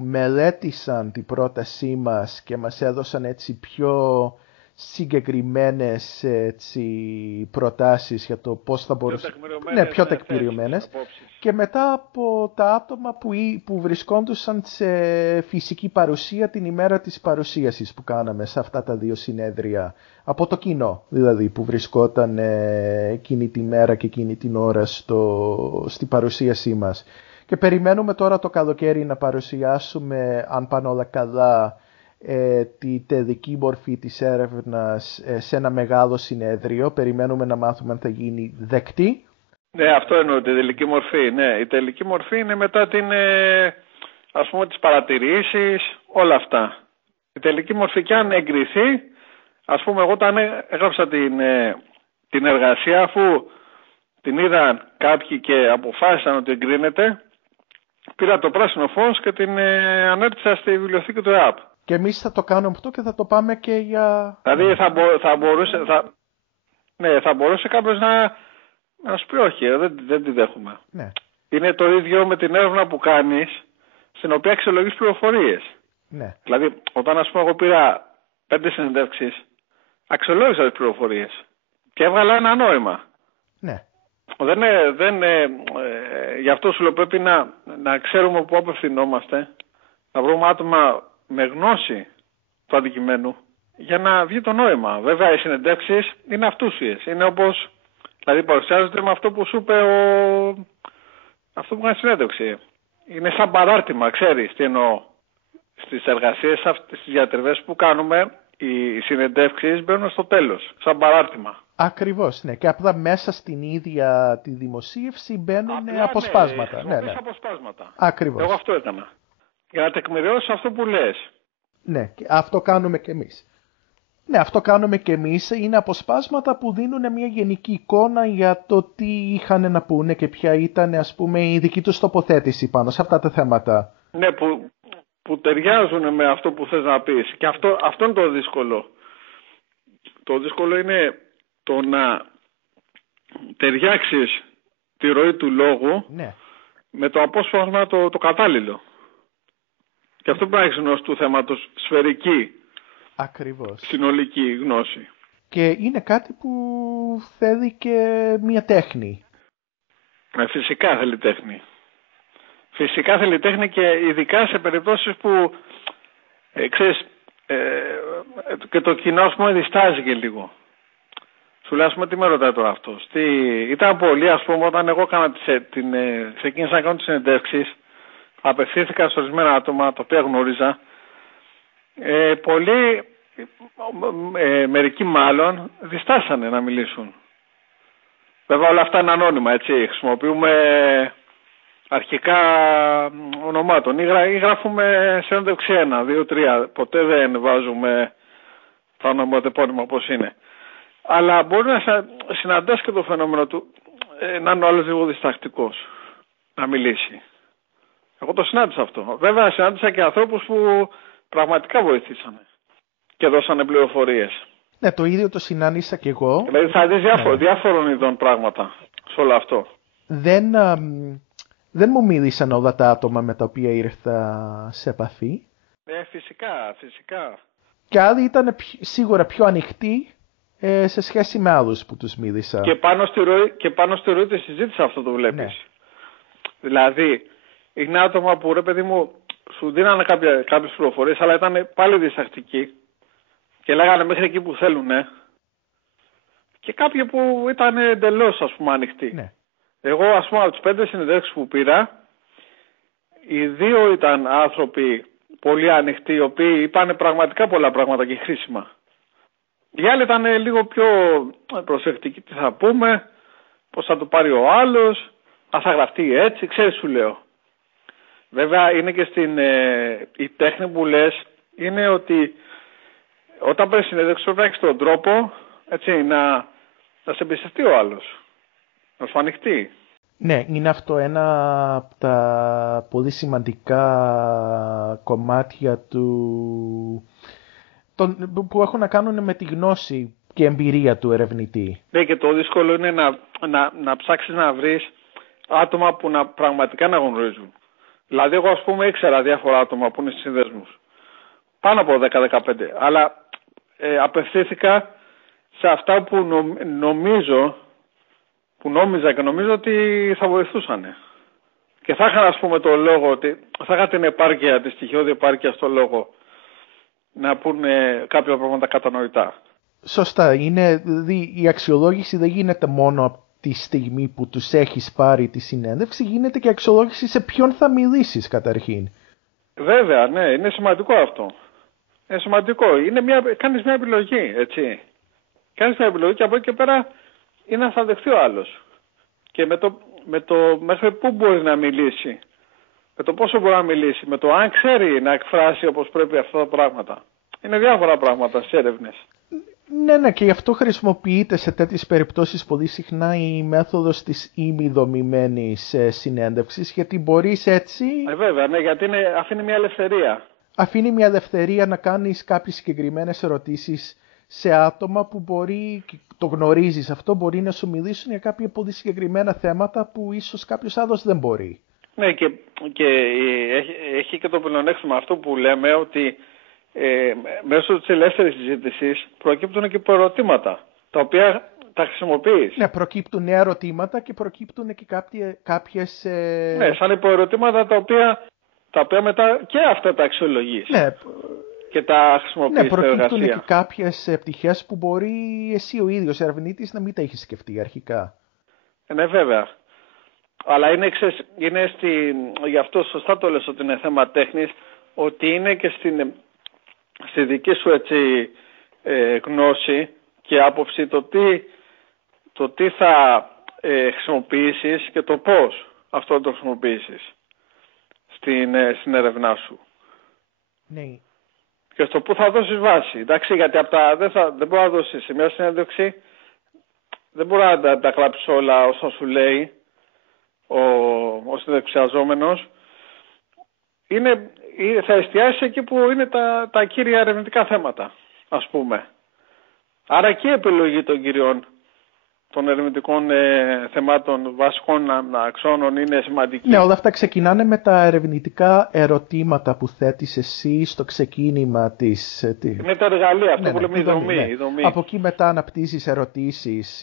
μελέτησαν την πρότασή μας και μας έδωσαν έτσι πιο συγκεκριμένες προτάσεις για το πώς θα μπορούσε... Ναι, πιο τεκμηριωμένες. Και μετά από τα άτομα που βρισκόντουσαν σε φυσική παρουσία την ημέρα της παρουσίασης που κάναμε σε αυτά τα 2 συνέδρια. Από το κοινό, δηλαδή, που βρισκόταν εκείνη τη μέρα και εκείνη την ώρα στη παρουσίασή μας. Και περιμένουμε τώρα το καλοκαίρι να παρουσιάσουμε, αν πάνε όλα καλά, τη τελική μορφή της έρευνας σε ένα μεγάλο συνέδριο. Περιμένουμε να μάθουμε αν θα γίνει δεκτή. Ναι, αυτό εννοώ, τη τελική μορφή. Ναι, η τελική μορφή είναι μετά ας πούμε, τις παρατηρήσεις, όλα αυτά. Η τελική μορφή, και αν εγκριθεί, ας πούμε, εγώ όταν έγραψα την εργασία, αφού την είδαν κάποιοι και αποφάσισαν ότι εγκρίνεται, πήρα το πράσινο φως και την ανέρτησα στη βιβλιοθήκη του ΕΑΠ. Και εμείς θα το κάνουμε αυτό και θα το πάμε και για... Δηλαδή θα μπορούσε κάποιος να σου πει όχι, δεν τη δέχομαι. Ναι. Είναι το ίδιο με την έρευνα που κάνεις, στην οποία αξιολογείς πληροφορίες. Ναι. Δηλαδή, όταν ας πούμε εγώ πήρα 5 συνεντεύξεις, αξιολόγησα τις πληροφορίες και έβγαλα ένα νόημα. Ναι. Γι' αυτό σου λέω πρέπει να ξέρουμε πού απευθυνόμαστε, να βρούμε άτομα με γνώση του αντικειμένου για να βγει το νόημα. Βέβαια οι συνεντεύξεις είναι αυτούσιες. Είναι όπως, δηλαδή παρουσιάζονται με αυτό που σου είπε αυτό που κάνει συνέντευξη. Είναι σαν παράρτημα, ξέρεις τι εννοώ. Στις εργασίες, στις διατριβές που κάνουμε, οι συνεντεύξεις μπαίνουν στο τέλος, σαν παράρτημα. Ακριβώς, ναι. Και απλά μέσα στην ίδια τη δημοσίευση μπαίνουν αποσπάσματα. Ναι, αποσπάσματα. Ακριβώς. Εγώ αυτό έκανα. Για να τεκμηριώσω αυτό που λες. Ναι, αυτό κάνουμε και εμείς. Ναι, αυτό κάνουμε και εμείς. Είναι αποσπάσματα που δίνουν μια γενική εικόνα για το τι είχαν να πούνε και ποια ήταν, ας πούμε, η δική τους τοποθέτηση πάνω σε αυτά τα θέματα. Ναι, που ταιριάζουν με αυτό που θες να πεις. Και αυτό είναι το δύσκολο. Το δύσκολο είναι το να ταιριάξεις τη ροή του λόγου, ναι, με το απόσπασμα το κατάλληλο. Και αυτό πρέπει να έχεις γνώση του θέματος, σφαιρική, ακριβώς, συνολική γνώση. Και είναι κάτι που θέλει και μια τέχνη. Φυσικά θέλει τέχνη. Φυσικά θέλει τέχνη, και ειδικά σε περιπτώσεις που ξέρεις, και το κοινό, ας πούμε, διστάζει και λίγο. Σου λέει, ας πούμε, τι με ρωτάει τώρα αυτός. Ήταν πολύ, ας πούμε, όταν εγώ ξεκίνησα να κάνω τις συνεντεύξεις, απευθύνθηκα σε ορισμένα άτομα τα οποία γνώριζα. Πολλοί, μερικοί μάλλον, διστάσανε να μιλήσουν. Βέβαια όλα αυτά είναι ανώνυμα, έτσι. Χρησιμοποιούμε αρχικά ονομάτων ή γράφουμε συνέντευξη 1, 2, 3. Ποτέ δεν βάζουμε τα ονοματεπώνυμα όπως είναι. Αλλά μπορεί να συναντάς και το φαινόμενο του να είναι ο άλλος λίγο διστακτικός να μιλήσει. Εγώ το συνάντησα αυτό. Βέβαια συνάντησα και ανθρώπους που πραγματικά βοηθήσανε και δώσανε πληροφορίες. Ναι, το ίδιο το συνάντησα και εγώ. Δηλαδή θα δεις διάφορων ειδών πράγματα σε όλο αυτό. Δεν μου μίλησαν όλα τα άτομα με τα οποία ήρθα σε επαφή. Φυσικά. Και άλλοι ήταν σίγουρα πιο ανοιχτοί σε σχέση με άλλους που τους μίλησα. Και πάνω στη ροή της συζήτησης αυτό το βλέπεις. Ναι. Δηλαδή, είναι άτομα που, ρε παιδί μου, σου δίνανε κάποιες πληροφορίες, αλλά ήταν πάλι διστακτικοί και λέγανε μέχρι εκεί που θέλουν, και κάποιοι που ήταν εντελώς, ας πούμε, ανοιχτοί. Ναι. Εγώ, ας πούμε, από τις 5 συνεντεύξεις που πήρα, οι 2 ήταν άνθρωποι πολύ ανοιχτοί, οι οποίοι είπαν πραγματικά πολλά πράγματα και χρήσιμα. Οι άλλοι ήταν λίγο πιο προσεκτικοί, τι θα πούμε, πώς θα το πάρει ο άλλος, αν θα γραφτεί έτσι, ξέρεις, σου λέω. Βέβαια είναι και η τέχνη που λες, είναι ότι όταν παίρνεις συνέντευξη πρέπει να έχεις τον τρόπο, έτσι, να σε εμπιστευτεί ο άλλος, να σου ανοιχτεί. Ναι, είναι αυτό ένα από τα πολύ σημαντικά κομμάτια που έχουν να κάνουν με τη γνώση και εμπειρία του ερευνητή. Ναι, και το δύσκολο είναι να ψάξεις να βρεις άτομα που πραγματικά να γνωρίζουν. Δηλαδή, εγώ, ας πούμε, ήξερα διάφορα άτομα που είναι στις συνδέσμους. Πάνω από 10-15. Αλλά απευθύνθηκα σε αυτά που νόμιζα και νομίζω ότι θα βοηθούσαν. Και θα είχα, ας πούμε, το λόγο ότι θα είχα την επάρκεια, τη στοιχειώδη επάρκεια στο λόγο να πούνε κάποια πράγματα κατανοητά. Σωστά. Δηλαδή, η αξιολόγηση δεν γίνεται μόνο από τη στιγμή που τους έχεις πάρει τη συνέντευξη, γίνεται και αξιολόγηση σε ποιον θα μιλήσεις καταρχήν. Βέβαια, ναι, είναι σημαντικό αυτό. Είναι σημαντικό. Κάνεις μια επιλογή, έτσι. Κάνεις μια επιλογή και από εκεί και πέρα είναι να θα δεχθεί ο άλλος. Και με το μέχρι πού μπορεί να μιλήσει. Με το πόσο μπορεί να μιλήσει. Με το αν ξέρει να εκφράσει όπως πρέπει αυτά τα πράγματα. Είναι διάφορα πράγματα στις έρευνες. Ναι, και γι' αυτό χρησιμοποιείται σε τέτοιες περιπτώσεις πολύ συχνά η μέθοδος της ημιδομημένης συνέντευξης, γιατί μπορείς έτσι... Βέβαια, ναι, γιατί αφήνει μια ελευθερία. Αφήνει μια ελευθερία να κάνεις κάποιες συγκεκριμένες ερωτήσεις σε άτομα που μπορεί, το γνωρίζεις αυτό, μπορεί να σου μιλήσουν για κάποια πολύ συγκεκριμένα θέματα που ίσως κάποιος άλλος δεν μπορεί. Ναι, και έχει και το πλεονέκτημα αυτό που λέμε ότι μέσω της ελεύθερης συζήτησης προκύπτουν και ερωτήματα, τα οποία τα χρησιμοποιείς. Ναι, προκύπτουν νέα ερωτήματα και προκύπτουν και κάποιες... Ναι, σαν υποερωτήματα τα οποία μετά και αυτά τα αξιολογείς. Ναι. Και τα χρησιμοποιείς. Ναι, προκύπτουν και κάποιες πτυχές που μπορεί εσύ ο ίδιος ερευνήτης να μην τα έχεις σκεφτεί αρχικά. Ναι, βέβαια. Αλλά γι' αυτό σωστά το λες ότι είναι θέμα τέχνης, ότι είναι και στη δική σου, έτσι, γνώση και άποψη το τι θα χρησιμοποιήσεις και το πώς αυτό το χρησιμοποιήσεις στην έρευνά σου. Ναι. Και στο πού θα δώσεις βάση. Εντάξει, γιατί δεν μπορεί να δώσεις σε μια συνέντευξη, δεν μπορεί να τα κλάψεις όλα όσα σου λέει ο συνεντευξιαζόμενος. Θα εστιάσει εκεί που είναι τα κύρια ερευνητικά θέματα, ας πούμε. Άρα και η επιλογή των κυριών των ερευνητικών θεμάτων βασικών αξώνων είναι σημαντική. Ναι, όλα αυτά ξεκινάνε με τα ερευνητικά ερωτήματα που θέτεις εσύ στο ξεκίνημα της... Με τα εργαλεία, αυτό που λέμε η δομή. Από εκεί μετά αναπτύσσεις ερωτήσεις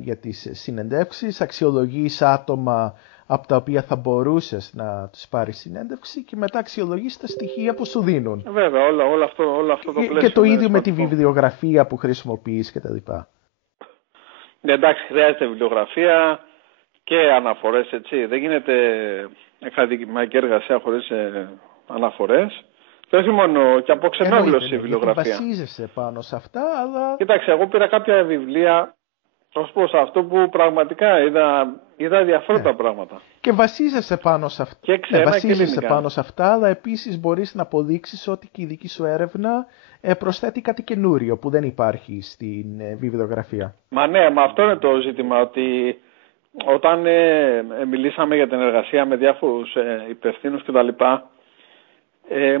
για τις συνεντεύξεις, αξιολογείς άτομα από τα οποία θα μπορούσες να τους πάρεις συνέντευξη και μετά αξιολογείς τα στοιχεία που σου δίνουν. Βέβαια, όλο αυτό το πλαίσιο. Και το ίδιο με τη βιβλιογραφία που χρησιμοποιείς κτλ. Ναι, εντάξει, χρειάζεται βιβλιογραφία και αναφορές, έτσι. Δεν γίνεται ακαδημαϊκή εργασία χωρίς αναφορές. Και όχι μόνο, και από ξενόγλωση η βιβλιογραφία. Βασίζεσαι πάνω σε αυτά, αλλά... Κοίταξε, εγώ πήρα κάποια βιβλία ως προς αυτό που πραγματικά είδα ενδιαφέροντα πράγματα. Και βασίζεσαι πάνω σε αυτά. Και βασίζεσαι πάνω σε αυτά, αλλά επίσης μπορείς να αποδείξεις ότι και η δική σου έρευνα προσθέτει κάτι καινούριο που δεν υπάρχει στην βιβλιογραφία. Μα ναι, αυτό είναι το ζήτημα, ότι όταν μιλήσαμε για την εργασία με διάφορους υπευθύνους κτλ.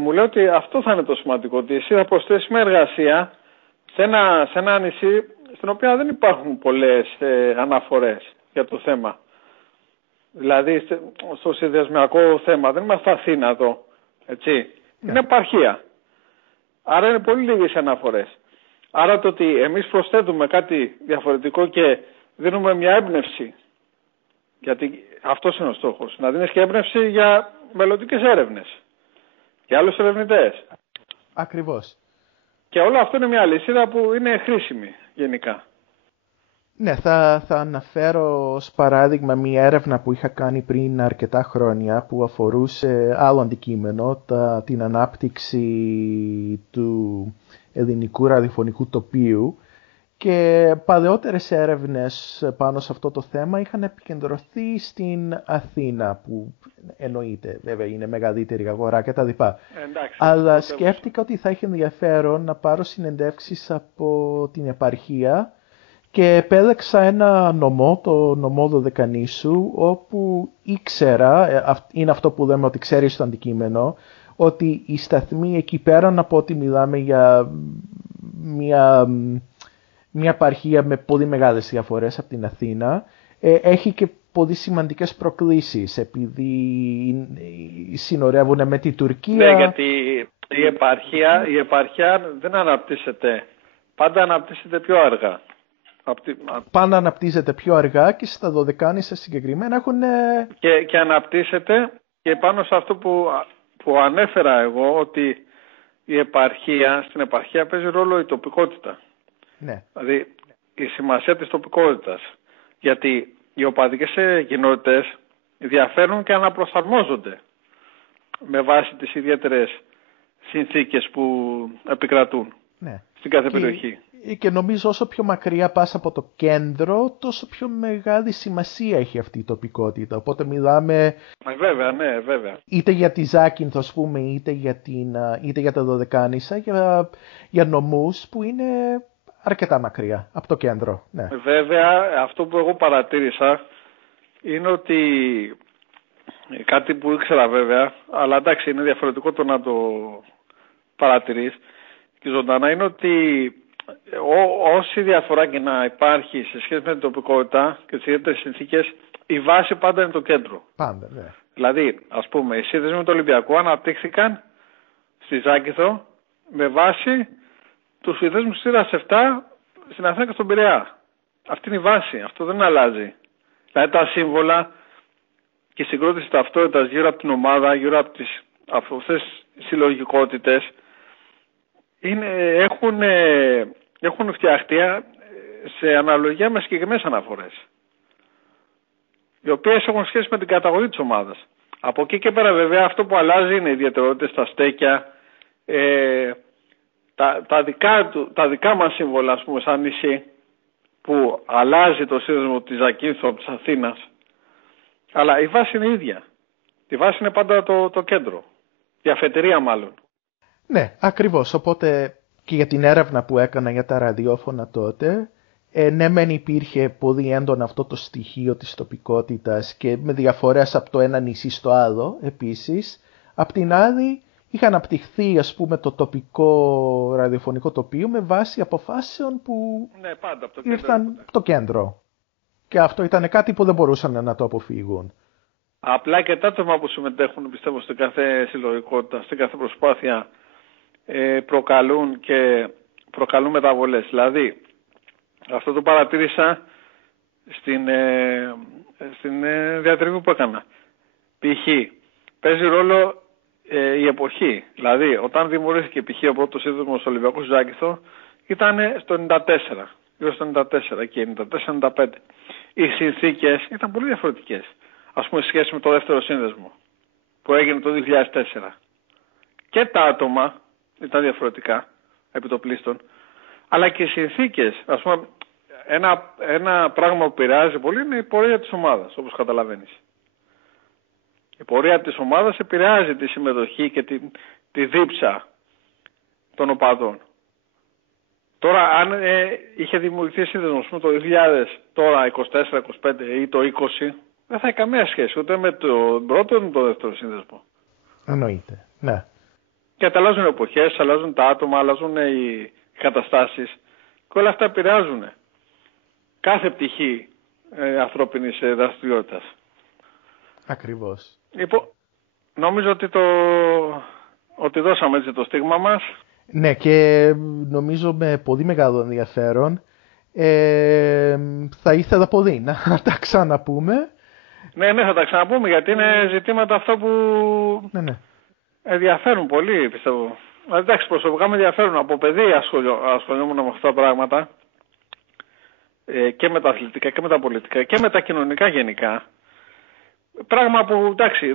Μου λέει ότι αυτό θα είναι το σημαντικό, ότι εσύ θα προσθέσεις μια εργασία σε ένα νησί στην οποία δεν υπάρχουν πολλές αναφορές για το θέμα. Δηλαδή στο συνδυασμιακό θέμα δεν είμαστε Αθήνα εδώ, έτσι. Είναι επαρχία. Άρα είναι πολύ λίγες αναφορές. Άρα το ότι εμείς προσθέτουμε κάτι διαφορετικό και δίνουμε μια έμπνευση, γιατί αυτός είναι ο στόχος, να δίνεις και έμπνευση για μελλοντικές έρευνες, για άλλους ερευνητές. Ακριβώς. Και όλο αυτό είναι μια αλυσίδα που είναι χρήσιμη γενικά. Ναι, θα αναφέρω ως παράδειγμα μία έρευνα που είχα κάνει πριν αρκετά χρόνια που αφορούσε άλλο αντικείμενο, την ανάπτυξη του ελληνικού ραδιοφωνικού τοπίου, και παλαιότερες έρευνες πάνω σε αυτό το θέμα είχαν επικεντρωθεί στην Αθήνα, που εννοείται βέβαια είναι μεγαλύτερη αγορά και τα λοιπά. Αλλά σκέφτηκα ότι θα είχε ενδιαφέρον να πάρω συνεντεύξεις από την επαρχία και επέλεξα ένα νομό, το νομό Δωδεκανήσου, όπου ήξερα, είναι αυτό που λέμε ότι ξέρεις το αντικείμενο, ότι οι σταθμοί εκεί πέρα, από ότι μιλάμε για μια επαρχία με πολύ μεγάλες διαφορές από την Αθήνα, έχει και πολύ σημαντικές προκλήσεις, επειδή συνορεύουν με την Τουρκία. Ναι, γιατί η επαρχία δεν αναπτύσσεται. Πάντα αναπτύσσεται πιο αργά. Πάντα αναπτύσσεται πιο αργά και στα Δωδεκάνησα συγκεκριμένα έχουν... Και αναπτύσσεται και πάνω σε αυτό που ανέφερα εγώ, ότι στην επαρχία παίζει ρόλο η τοπικότητα. Ναι. Δηλαδή η σημασία της τοπικότητας. Γιατί οι οπαδικές κοινότητες διαφέρουν και αναπροσαρμόζονται με βάση τις ιδιαίτερες συνθήκες που επικρατούν, ναι, στην κάθε περιοχή. Και νομίζω όσο πιο μακριά πας από το κέντρο, τόσο πιο μεγάλη σημασία έχει αυτή η τοπικότητα. Οπότε μιλάμε... Βέβαια, ναι, βέβαια. Είτε για τη Ζάκυνθο, ας πούμε, είτε για τα Δωδεκάνησα, για νομούς που είναι αρκετά μακριά από το κέντρο. Ναι. Βέβαια, αυτό που εγώ παρατήρησα είναι ότι κάτι που ήξερα βέβαια, αλλά εντάξει είναι διαφορετικό το να το παρατηρείς και ζωντανά, είναι ότι όση διαφορά και να υπάρχει σε σχέση με την τοπικότητα και τις ιδιαίτερες συνθήκες, η βάση πάντα είναι το κέντρο. Πάντα, ναι. Δηλαδή, ας πούμε, οι σύνδεσμοι με το Ολυμπιακό αναπτύχθηκαν στη Ζάκυνθο με βάση τους συνδέσμους της 7 στην Αθήνα και στον Πειραιά. Αυτή είναι η βάση, αυτό δεν αλλάζει. Δηλαδή τα σύμβολα και η συγκρότηση ταυτότητας γύρω από την ομάδα, γύρω από αυτές τις συλλογικότητες έχουν φτιαχτεί σε αναλογία με συγκεκριμένες αναφορές, οι οποίες έχουν σχέση με την καταγωγή της ομάδας. Από εκεί και πέρα βέβαια αυτό που αλλάζει είναι οι ιδιαιτερότητες, τα στέκια, τα δικά μας σύμβολα, ας πούμε, σαν νησί, που αλλάζει το σύνδεσμο της Ζακύνθου από της Αθήνας, αλλά η βάση είναι η ίδια. Η βάση είναι πάντα το κέντρο, η αφετηρία μάλλον. Ναι, ακριβώς. Οπότε και για την έρευνα που έκανα για τα ραδιόφωνα τότε, ναι μεν υπήρχε πολύ έντονο αυτό το στοιχείο της τοπικότητας και με διαφορές από το ένα νησί στο άλλο επίσης. Απ' την άλλη είχε αναπτυχθεί, ας πούμε, το τοπικό ραδιοφωνικό τοπίο με βάση αποφάσεων που πάντα από ήρθαν από το κέντρο. Και αυτό ήταν κάτι που δεν μπορούσαν να το αποφύγουν. Απλά και τα άτομα που συμμετέχουν, πιστεύω, στην κάθε συλλογικότητα, στην κάθε προσπάθεια, προκαλούν μεταβολές. Δηλαδή, αυτό το παρατήρησα στην διατριβή που έκανα. Π.χ. παίζει ρόλο η εποχή. Δηλαδή, όταν δημιουργήθηκε π.χ. ο πρώτος σύνδεσμος Ολυμπιακός Ζάκυνθο, ήταν στο 94. Γύρω στο 94 και 94-95. Οι συνθήκες ήταν πολύ διαφορετικές. Ας πούμε, σε σχέση με το δεύτερο σύνδεσμο που έγινε το 2004. Και τα άτομα ήταν διαφορετικά επιτοπλίστων, αλλά και οι συνθήκες. Ας πούμε, ένα πράγμα που επηρεάζει πολύ είναι η πορεία της ομάδας, όπως καταλαβαίνεις. Η πορεία της ομάδας επηρεάζει τη συμμετοχή και τη δίψα των οπαδών. Τώρα, αν είχε δημιουργηθεί σύνδεσμος το 2000, τώρα 24-25 ή το 20, δεν θα έχει καμία σχέση ούτε με τον πρώτο ούτε με τον δεύτερο σύνδεσμο. Εννοείται, ναι. Και αλλάζουν εποχές, αλλάζουν τα άτομα, αλλάζουν οι καταστάσεις και όλα αυτά επηρεάζουν κάθε πτυχή ανθρώπινης δραστηριότητας. Ακριβώς. Λοιπόν, νομίζω ότι δώσαμε έτσι το στίγμα μας. Ναι, και νομίζω με πολύ μεγάλο ενδιαφέρον θα ήθελα πολύ να τα ξαναπούμε. Ναι, ναι, θα τα ξαναπούμε γιατί είναι ζητήματα αυτά που Ναι. ενδιαφέρουν πολύ, πιστεύω. Εντάξει, προσωπικά με ενδιαφέρουν. Από παιδί ασχολιόμουν με αυτά τα πράγματα. Και με τα αθλητικά και με τα πολιτικά και με τα κοινωνικά γενικά. Πράγμα που, εντάξει,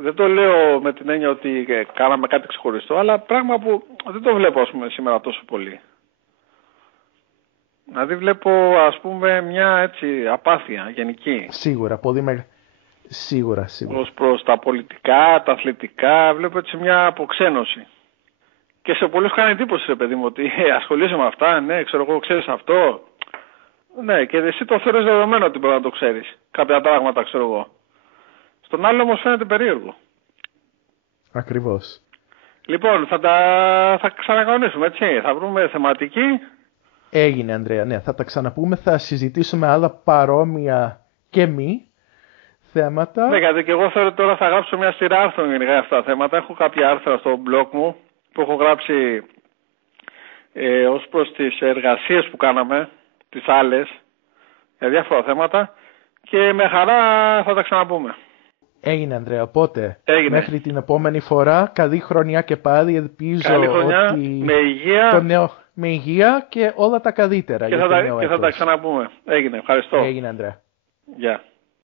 δεν το λέω με την έννοια ότι κάναμε κάτι ξεχωριστό, αλλά πράγμα που δεν το βλέπω, ας πούμε, σήμερα τόσο πολύ. Δηλαδή βλέπω, ας πούμε, μια έτσι απάθεια γενική. Σίγουρα, πολύ μεγάλη. Σίγουρα. Ως προς τα πολιτικά, τα αθλητικά, βλέπω έτσι μια αποξένωση. Και σε πολλούς κάνει εντύπωση, παιδί μου, ότι ασχολείσαι με αυτά, ναι, ξέρω εγώ, ξέρεις αυτό. Ναι, και εσύ το θεωρείς δεδομένο ότι πρέπει να το ξέρεις. Κάποια πράγματα, ξέρω εγώ. Στον άλλο όμως φαίνεται περίεργο. Ακριβώς. Λοιπόν, θα ξανακανονίσουμε, έτσι. Θα βρούμε θεματική. Έγινε, Ανδρέα. Ναι, θα τα ξαναπούμε. Θα συζητήσουμε άλλα παρόμοια και μη θέματα. Ναι, γιατί και εγώ θέλω τώρα θα γράψω μια σειρά άρθρων γενικά για αυτά τα θέματα. Έχω κάποια άρθρα στο blog μου που έχω γράψει ως προς τις εργασίες που κάναμε, τις άλλες, για διάφορα θέματα και με χαρά θα τα ξαναπούμε. Έγινε, Ανδρέα. Οπότε, Έγινε. μέχρι την επόμενη φορά, καλή χρονιά και πάλι. Ελπίζω καλή χρονιά, ότι με υγεία. Με υγεία και όλα τα καλύτερα. Και θα τα ξαναπούμε. Έγινε, ευχαριστώ. Έγινε, Ανδρέα. Γεια.